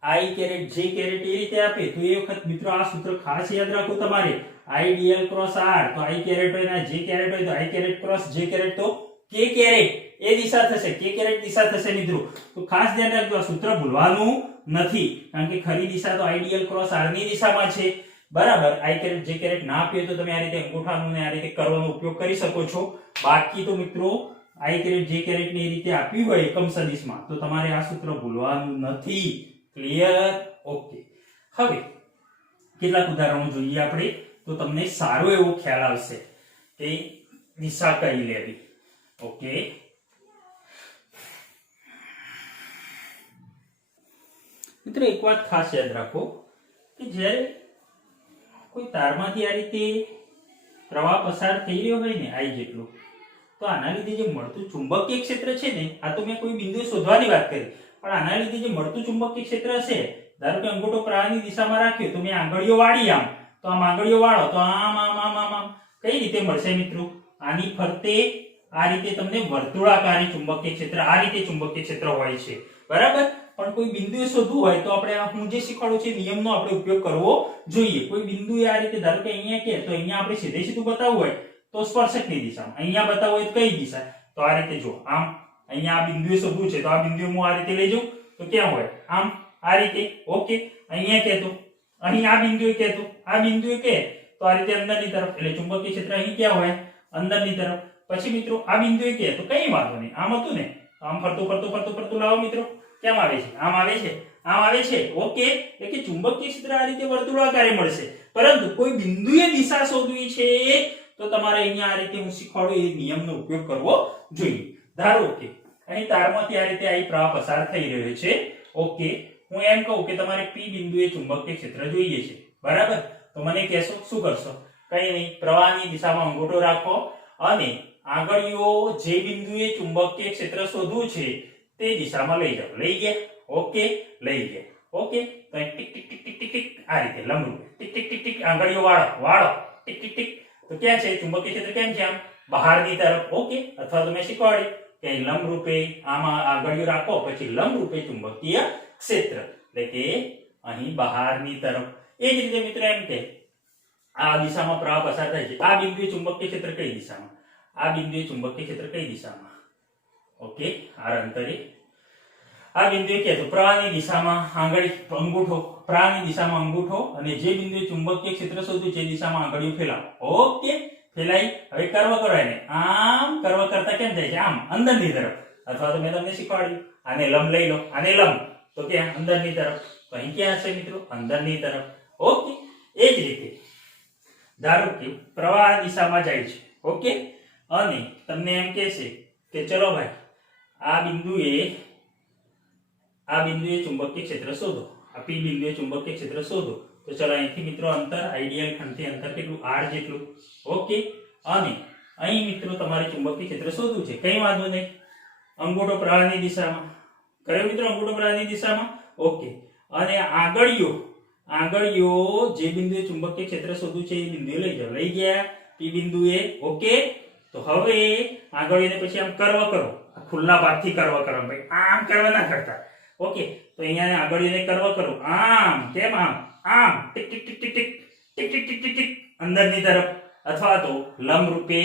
I કેરેટ J કેરેટ એ રીતે આપે, તો એ વખત મિત્રો આ સૂત્ર ખાસ યાદ રાખો તમારે. IDL ક્રોસ R, તો I કેરેટ હોય ને J કેરેટ હોય તો I caret cross J caret તો K કેરેટ એ દિશા થશે, K કેરેટ દિશા થશે મિત્રો. તો ખાસ ધ્યાન રાખજો, આ સૂત્ર ભૂલવાનું નથી, કારણ કે ખરી દિશા તો IDL ક્રોસ R ની દિશામાં છે. બરાબર. આઈ કેરેટ જે કેરેટ ના આપ્યું તો તમે આ રીતે અંગૂઠાનો ને આ રીતે કરવાનો ઉપયોગ કરી શકો છો. બાકી તો મિત્રો આઈ કેરેટ જે કેરેટ ની રીતે આપ્યું હોય એકમ સદિશમાં તો તમારે આ સૂત્ર ભૂલવાનું નથી. ક્લિયર? ઓકે. હવે કેટલાક ઉદાહરણો જોઈએ આપણે તો તમને સારો એવો ખ્યાલ આવશે કે દિશા કઈ લેવી. ઓકે. મિત્રો એક વાત ખાસ યાદ રાખો કે જ્યારે કોઈ તારમાંથી આ રીતે પ્રવાહ પસાર થઈ રહ્યો હોય ને આઈ જેટલું, તો આના લીધે જે મળતું ચુંબકીય ક્ષેત્ર છે ને, આ તો મેં કોઈ બિંદુએ શોધવાની વાત કરી, પણ આના લીધે જે મળતું ચુંબકીય ક્ષેત્ર હશે, ધારો કે અંગૂઠો પ્રવાહની દિશામાં રાખ્યો તો મેં આંગળીઓ વાળી આમ, તો આમ આંગળીઓ વાળો તો આમ આમ આમ આમ આમ કઈ રીતે મળશે મિત્રો? આની ફરતે આ રીતે તમને વર્તુળાકારી ચુંબકીય ક્ષેત્ર, આ રીતે ચુંબકીય ક્ષેત્ર હોય છે. બરાબર. પણ કોઈ બિંદુએ શોધવું હોય તો આપણે હું જે શીખવાડું છે નિયમનો આપણે ઉપયોગ કરવો જોઈએ. કોઈ બિંદુએ આ રીતે ધારો કે અહીંયા કે તો અહીંયા આપણે સીધે સીધું બતાવવું હોય તો સ્પર્શકની દિશામાં, અહીંયા બતાવવું હોય તો કઈ દિશા? તો આ રીતે જો આમ અહીંયા આ બિંદુએ શોધવું છે તો આ બિંદુએ હું આ રીતે લઈ જાઉં તો ક્યાં હોય? આમ આ રીતે. ઓકે. અહીંયા કે તો અહીં આ બિંદુએ કે તો આ બિંદુએ કે તો આ રીતે અંદરની તરફ, એટલે ચુંબકીય ક્ષેત્ર અહીં ક્યાં હોય? અંદરની તરફ. પછી મિત્રો આ બિંદુએ કે તો કઈ વાંધો નહીં, આમ હતું ને, આમ ફરતું ફરતું ફરતું ફરતું લાવો મિત્રો, કેમ આવે છે? આમ આવે છે, આમ આવે છે. ઓકે. એટલે કે ચુંબકીય ક્ષેત્ર આ રીતે વર્તુળાકારે મળશે. પરંતુ કોઈ બિંદુએ દિશા શોધવી છે તો તમારે અહીંયા આ રીતે હું શીખવાડું એ નિયમનો ઉપયોગ કરવો જોઈએ. ધારો કે અહીં તારમાંથી આ રીતે આ પ્રવાહ પસાર થઈ રહ્યો છે. ઓકે. હું એમ કહું કે તમારે P બિંદુએ ચુંબકીય ક્ષેત્ર જોઈએ છે. બરાબર. તો મને કહેશો શું કરશો? કઈ નહીં, પ્રવાહની દિશામાં અંગૂઠો રાખો અને આંગળીઓ જે બિંદુએ ચુંબકીય ક્ષેત્ર શોધવું છે તે દિશામાં લઈ જાઓ. લઈ ગયા? ઓકે. લઈ ગયા. ઓકે. તો tick tick tick tick tick આ રીતે લંબરૂપ ટીક ટીક ટીક ટીક આંગળીઓ વાળો વાળો ટીક ટીક ટીક. તો ક્યાં છે ચુંબકીય ક્ષેત્ર? કેમ છે? આમ બહારની તરફ. ઓકે. અથવા તો મેં શીખવાડી કે લંબ રૂપે આમાં આંગળીઓ રાખો પછી લંબ રૂપે ચુંબકીય ક્ષેત્ર, એટલે કે અહીં બહારની તરફ. એ જ રીતે મિત્રો એમ કે આ દિશામાં પ્રવાહ પસાર થાય છે, આ બિંદુએ ચુંબકીય ક્ષેત્ર કઈ દિશામાં? આ બિંદુએ ચુંબકીય ક્ષેત્ર કઈ દિશામાં? ઓકે. આર અંતરે આ બિંદુએ કે તો પ્રવાહની દિશામાં આંગળી અંગૂઠો, પ્રવાહની દિશામાં અંગૂઠો અને જે બિંદુએ ચુંબકીય ક્ષેત્ર શોધ્યું છે દિશામાં આંગળીઓ ફેલાવો. ઓકે. ફેલાઈ. હવે કર્વ કરો એને. આમ કર્વ કરતા કેમ જાય છે? આમ અંદરની તરફ. અથવા તો મેં તમને શીખવાડ્યું આને લંબ લઈ લો, આને લંબ તો ક્યાં? અંદરની તરફ. તો અહીં ક્યાં હશે મિત્રો? અંદરની તરફ. ઓકે. એ જ રીતે ધારો કે પ્રવાહ દિશામાં જાય છે. ઓકે. અને તમને એમ કહેશે કે ચલો ભાઈ આ બિંદુએ ચુંબકીય ક્ષેત્ર શોધો, આ P બિંદુએ ચુંબકીય ક્ષેત્ર શોધો. તો ચલો અહીંથી મિત્રો અંતર, આઈડિયલ ખંડથી અંતર કેટલું? r જેટલું. ઓકે. અને અહીં મિત્રો તમારે ચુંબકીય ક્ષેત્ર શોધવું છે. કઈ વાંધો નહીં, અંગૂઠો પ્રવાહની દિશામાં. કયો મિત્રો? અંગૂઠો પ્રવાહની દિશામાં. ઓકે. અને આંગળીઓ જે બિંદુએ ચુંબકીય ક્ષેત્ર શોધવું છે એ બિંદુએ લઈ જાઓ. લઈ ગયા P બિંદુએ. ઓકે. તો હવે આંગળીઓને પછી આમ કર્વ કરો, ખુલ્લા ભાગથી કર્વ કરો ભાઈ, આમ કર્વ ના કરતા. ઓકે. તો અહીંયા આંગળીઓને કર્વ કરો આમ. કેમ? આમ આમ tick tick tick tick tick tick tick tick tick અંદરની તરફ, અથવા તો લંબ રૂપે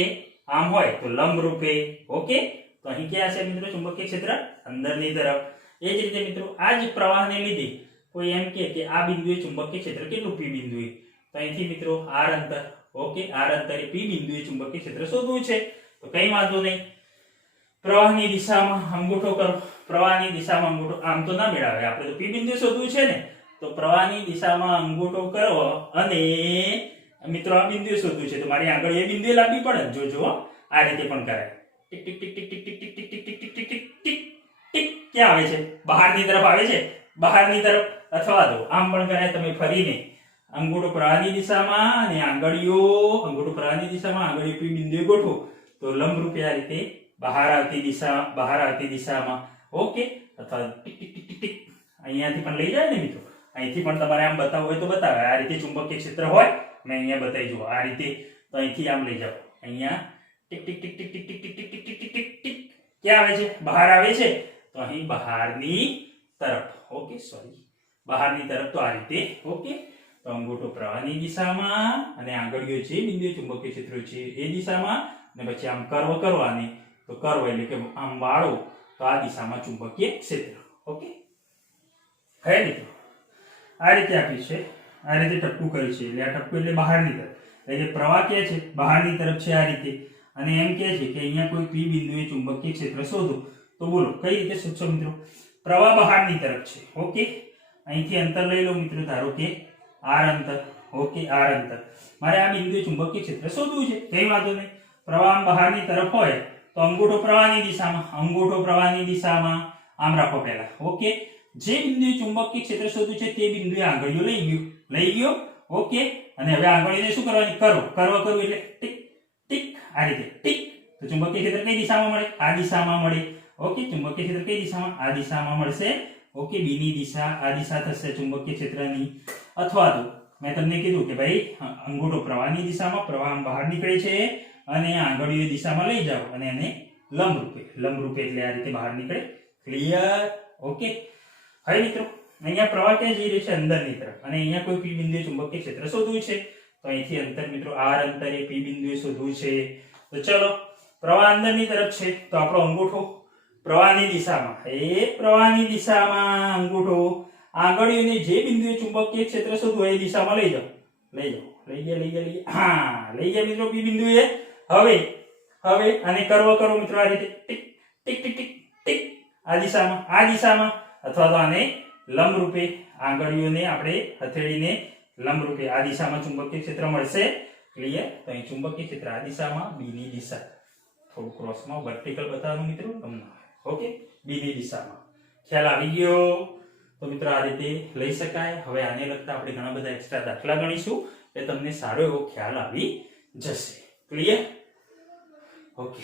આમ હોય તો લંબ રૂપે. ઓકે. તો અહીં ક્યાં હશે મિત્રો ચુંબકીય ક્ષેત્ર? અંદરની તરફ. એ જ રીતે મિત્રો આ જ પ્રવાહને લીધે કોઈ એમ કે આ બિંદુએ ચુંબકીય ક્ષેત્ર કેટલું? P બિંદુએ. તો અહીંથી મિત્રો r અંતર. ઓકે. r અંતરે P બિંદુએ ચુંબકીય ક્ષેત્ર શોધવું છે. તો કઈ વાંધો નહીં, પ્રવાહની દિશામાં અંગૂઠો કરો, પ્રવાહની દિશામાં અંગૂઠો. આમ તો ના મેળાવે, આપણે તો P બિંદુએ શોધવું છે ને, તો પ્રવાહની દિશામાં અંગૂઠો કરો અને મિત્રો આ બિંદુએ શોધવું છે તો મારી આંગળી એ બિંદુએ લાવવી પડે. જો આ રીતે પણ કરાય. Tick tick tick tick tick tick tick tick tick tick tick tick tick tick. ક્યાં આવે છે? બહારની તરફ આવે છે. બહારની તરફ. અથવા તો આમ પણ કરાય, તમે ફરીને અંગૂઠો પ્રવાહની દિશામાં અને અંગૂઠો પ્રવાહની દિશામાં આંગળીઓ P બિંદુએ ગોઠવો તો લંબ રૂપે આ રીતે બહાર આવતી દિશામાં. ઓકે. અથવા tick tick tick tick tick અહીંયાથી પણ લઈ જાય ને મિત્રો, અહીંથી પણ તમારે આમ બતાવવું હોય તો બતાવે. આ રીતે ચુંબકીય ક્ષેત્ર હોય, મેં અહીંયા બતાવી જુઓ આ રીતે. તો અહીંથી આમ લઈ જાઓ, અહીંયા tick tick tick tick tick tick tick tick tick tick tick tick. ક્યાં આવે છે? બહાર આવે છે. તો અહીં બહારની તરફ. ઓકે. સોરી, બહારની તરફ. તો આ રીતે. ઓકે. તો અંગૂઠો પ્રવાહની દિશામાં અને આંગળીઓ જે બિંદુએ ચુંબકીય ક્ષેત્ર છે એ દિશામાં, અને પછી આમ કર્વ કરવાની. તો કર્વ એટલે કે આમ વાળો તો આ દિશામાં ચુંબકીય ક્ષેત્ર. ઓકે. હવે મિત્રો આ રીતે આપ્યું છે. આ રીતે ટપકું કર્યું છે એટલે આ ટપકું એટલે બહારની તરફ, એટલે કે પ્રવાહ કે છે બહારની તરફ છે આ રીતે, અને એમ કહે છે કે અહીંયા કોઈ પી બિંદુએ ચુંબકીય ક્ષેત્ર શોધો. તો બોલો કઈ રીતે શોધશો મિત્રો? પ્રવાહ બહારની તરફ છે. ઓકે, અહીંથી અંતર લઈ લો મિત્રો, ધારો કે r અંતર. ઓકે, r અંતર મારે આ બિંદુએ ચુંબકીય ક્ષેત્ર શોધવું છે, કઈ વાંધો નહીં. પ્રવાહ બહારની તરફ હોય તો અંગૂઠો પ્રવાહની દિશામાં, અંગૂઠો પ્રવાહની દિશામાં આમ રાખો પહેલા. ઓકે, જે બિંદુએ ચુંબકીય ક્ષેત્ર શોધવું છે તે બિંદુએ આંગળીઓ લઈ ગયો. ઓકે, અને હવે આંગળીને શું કરવાની? કર્વ કરવું એટલે ટીક ટીક, આ રીતે ટીક. તો ચુંબકીય ક્ષેત્ર કઈ દિશામાં મળે? આ દિશામાં મળે. ઓકે, ચુંબકીય ક્ષેત્ર કઈ દિશામાં? આ દિશામાં મળશે. ઓકે, બી ની દિશા આ દિશા થશે ચુંબકીય ક્ષેત્રની. અથવા તો મેં તમને કીધું કે ભાઈ અંગૂઠો પ્રવાહની દિશામાં, પ્રવાહ બહાર નીકળે છે અને આંગળીઓ દિશામાં લઈ જાઓ અને એને લંબરૂપે એટલે આ રીતે બહાર નીકળે. ક્લિયર? ઓકે, હવે મિત્રો અહીંયા પ્રવાહ ક્યાં જઈ રહ્યો છે? અંદરની તરફ, અને અહીંયા કોઈ પી બિંદુએ ચુંબકીય ક્ષેત્ર શોધવું છે. તો અહીંથી અંતર મિત્રો r અંતરે પી બિંદુએ શોધવું છે. તો ચલો, પ્રવાહ અંદરની તરફ છે તો આપણો અંગૂઠો પ્રવાહની દિશામાં અંગૂઠો આંગળીઓને જે બિંદુએ ચુંબકીય ક્ષેત્ર શોધવું હોય એ દિશામાં લઈ જાઓ. લઈ ગયા. હા, લઈ ગયા મિત્રો પી બિંદુએ. હવે આને કર્વ કરો મિત્રો, આ રીતે tick tick tick tick tick, આ દિશામાં, અથવા તો આને લંબરૂપે આંગળીઓને આપણે હથેળીને લંબરૂપે આ દિશામાં ચુંબકીય ક્ષેત્ર મળશે. ક્લિયર? તો અહીં ચુંબકીય ક્ષેત્ર આ દિશામાં, બી ની દિશા થોડું ક્રોસમાં વર્ટિકલ બતાવવાનું મિત્રો તમને. ઓકે, બી ની દિશામાં. ખ્યાલ આવી ગયો? તો મિત્રો આ રીતે લઈ શકાય. હવે આને લગતા આપણે ઘણા બધા એક્સ્ટ્રા દાખલા ગણીશું એટલે તમને સારો એવો ખ્યાલ આવી જશે. ક્લિયર? ઓકે.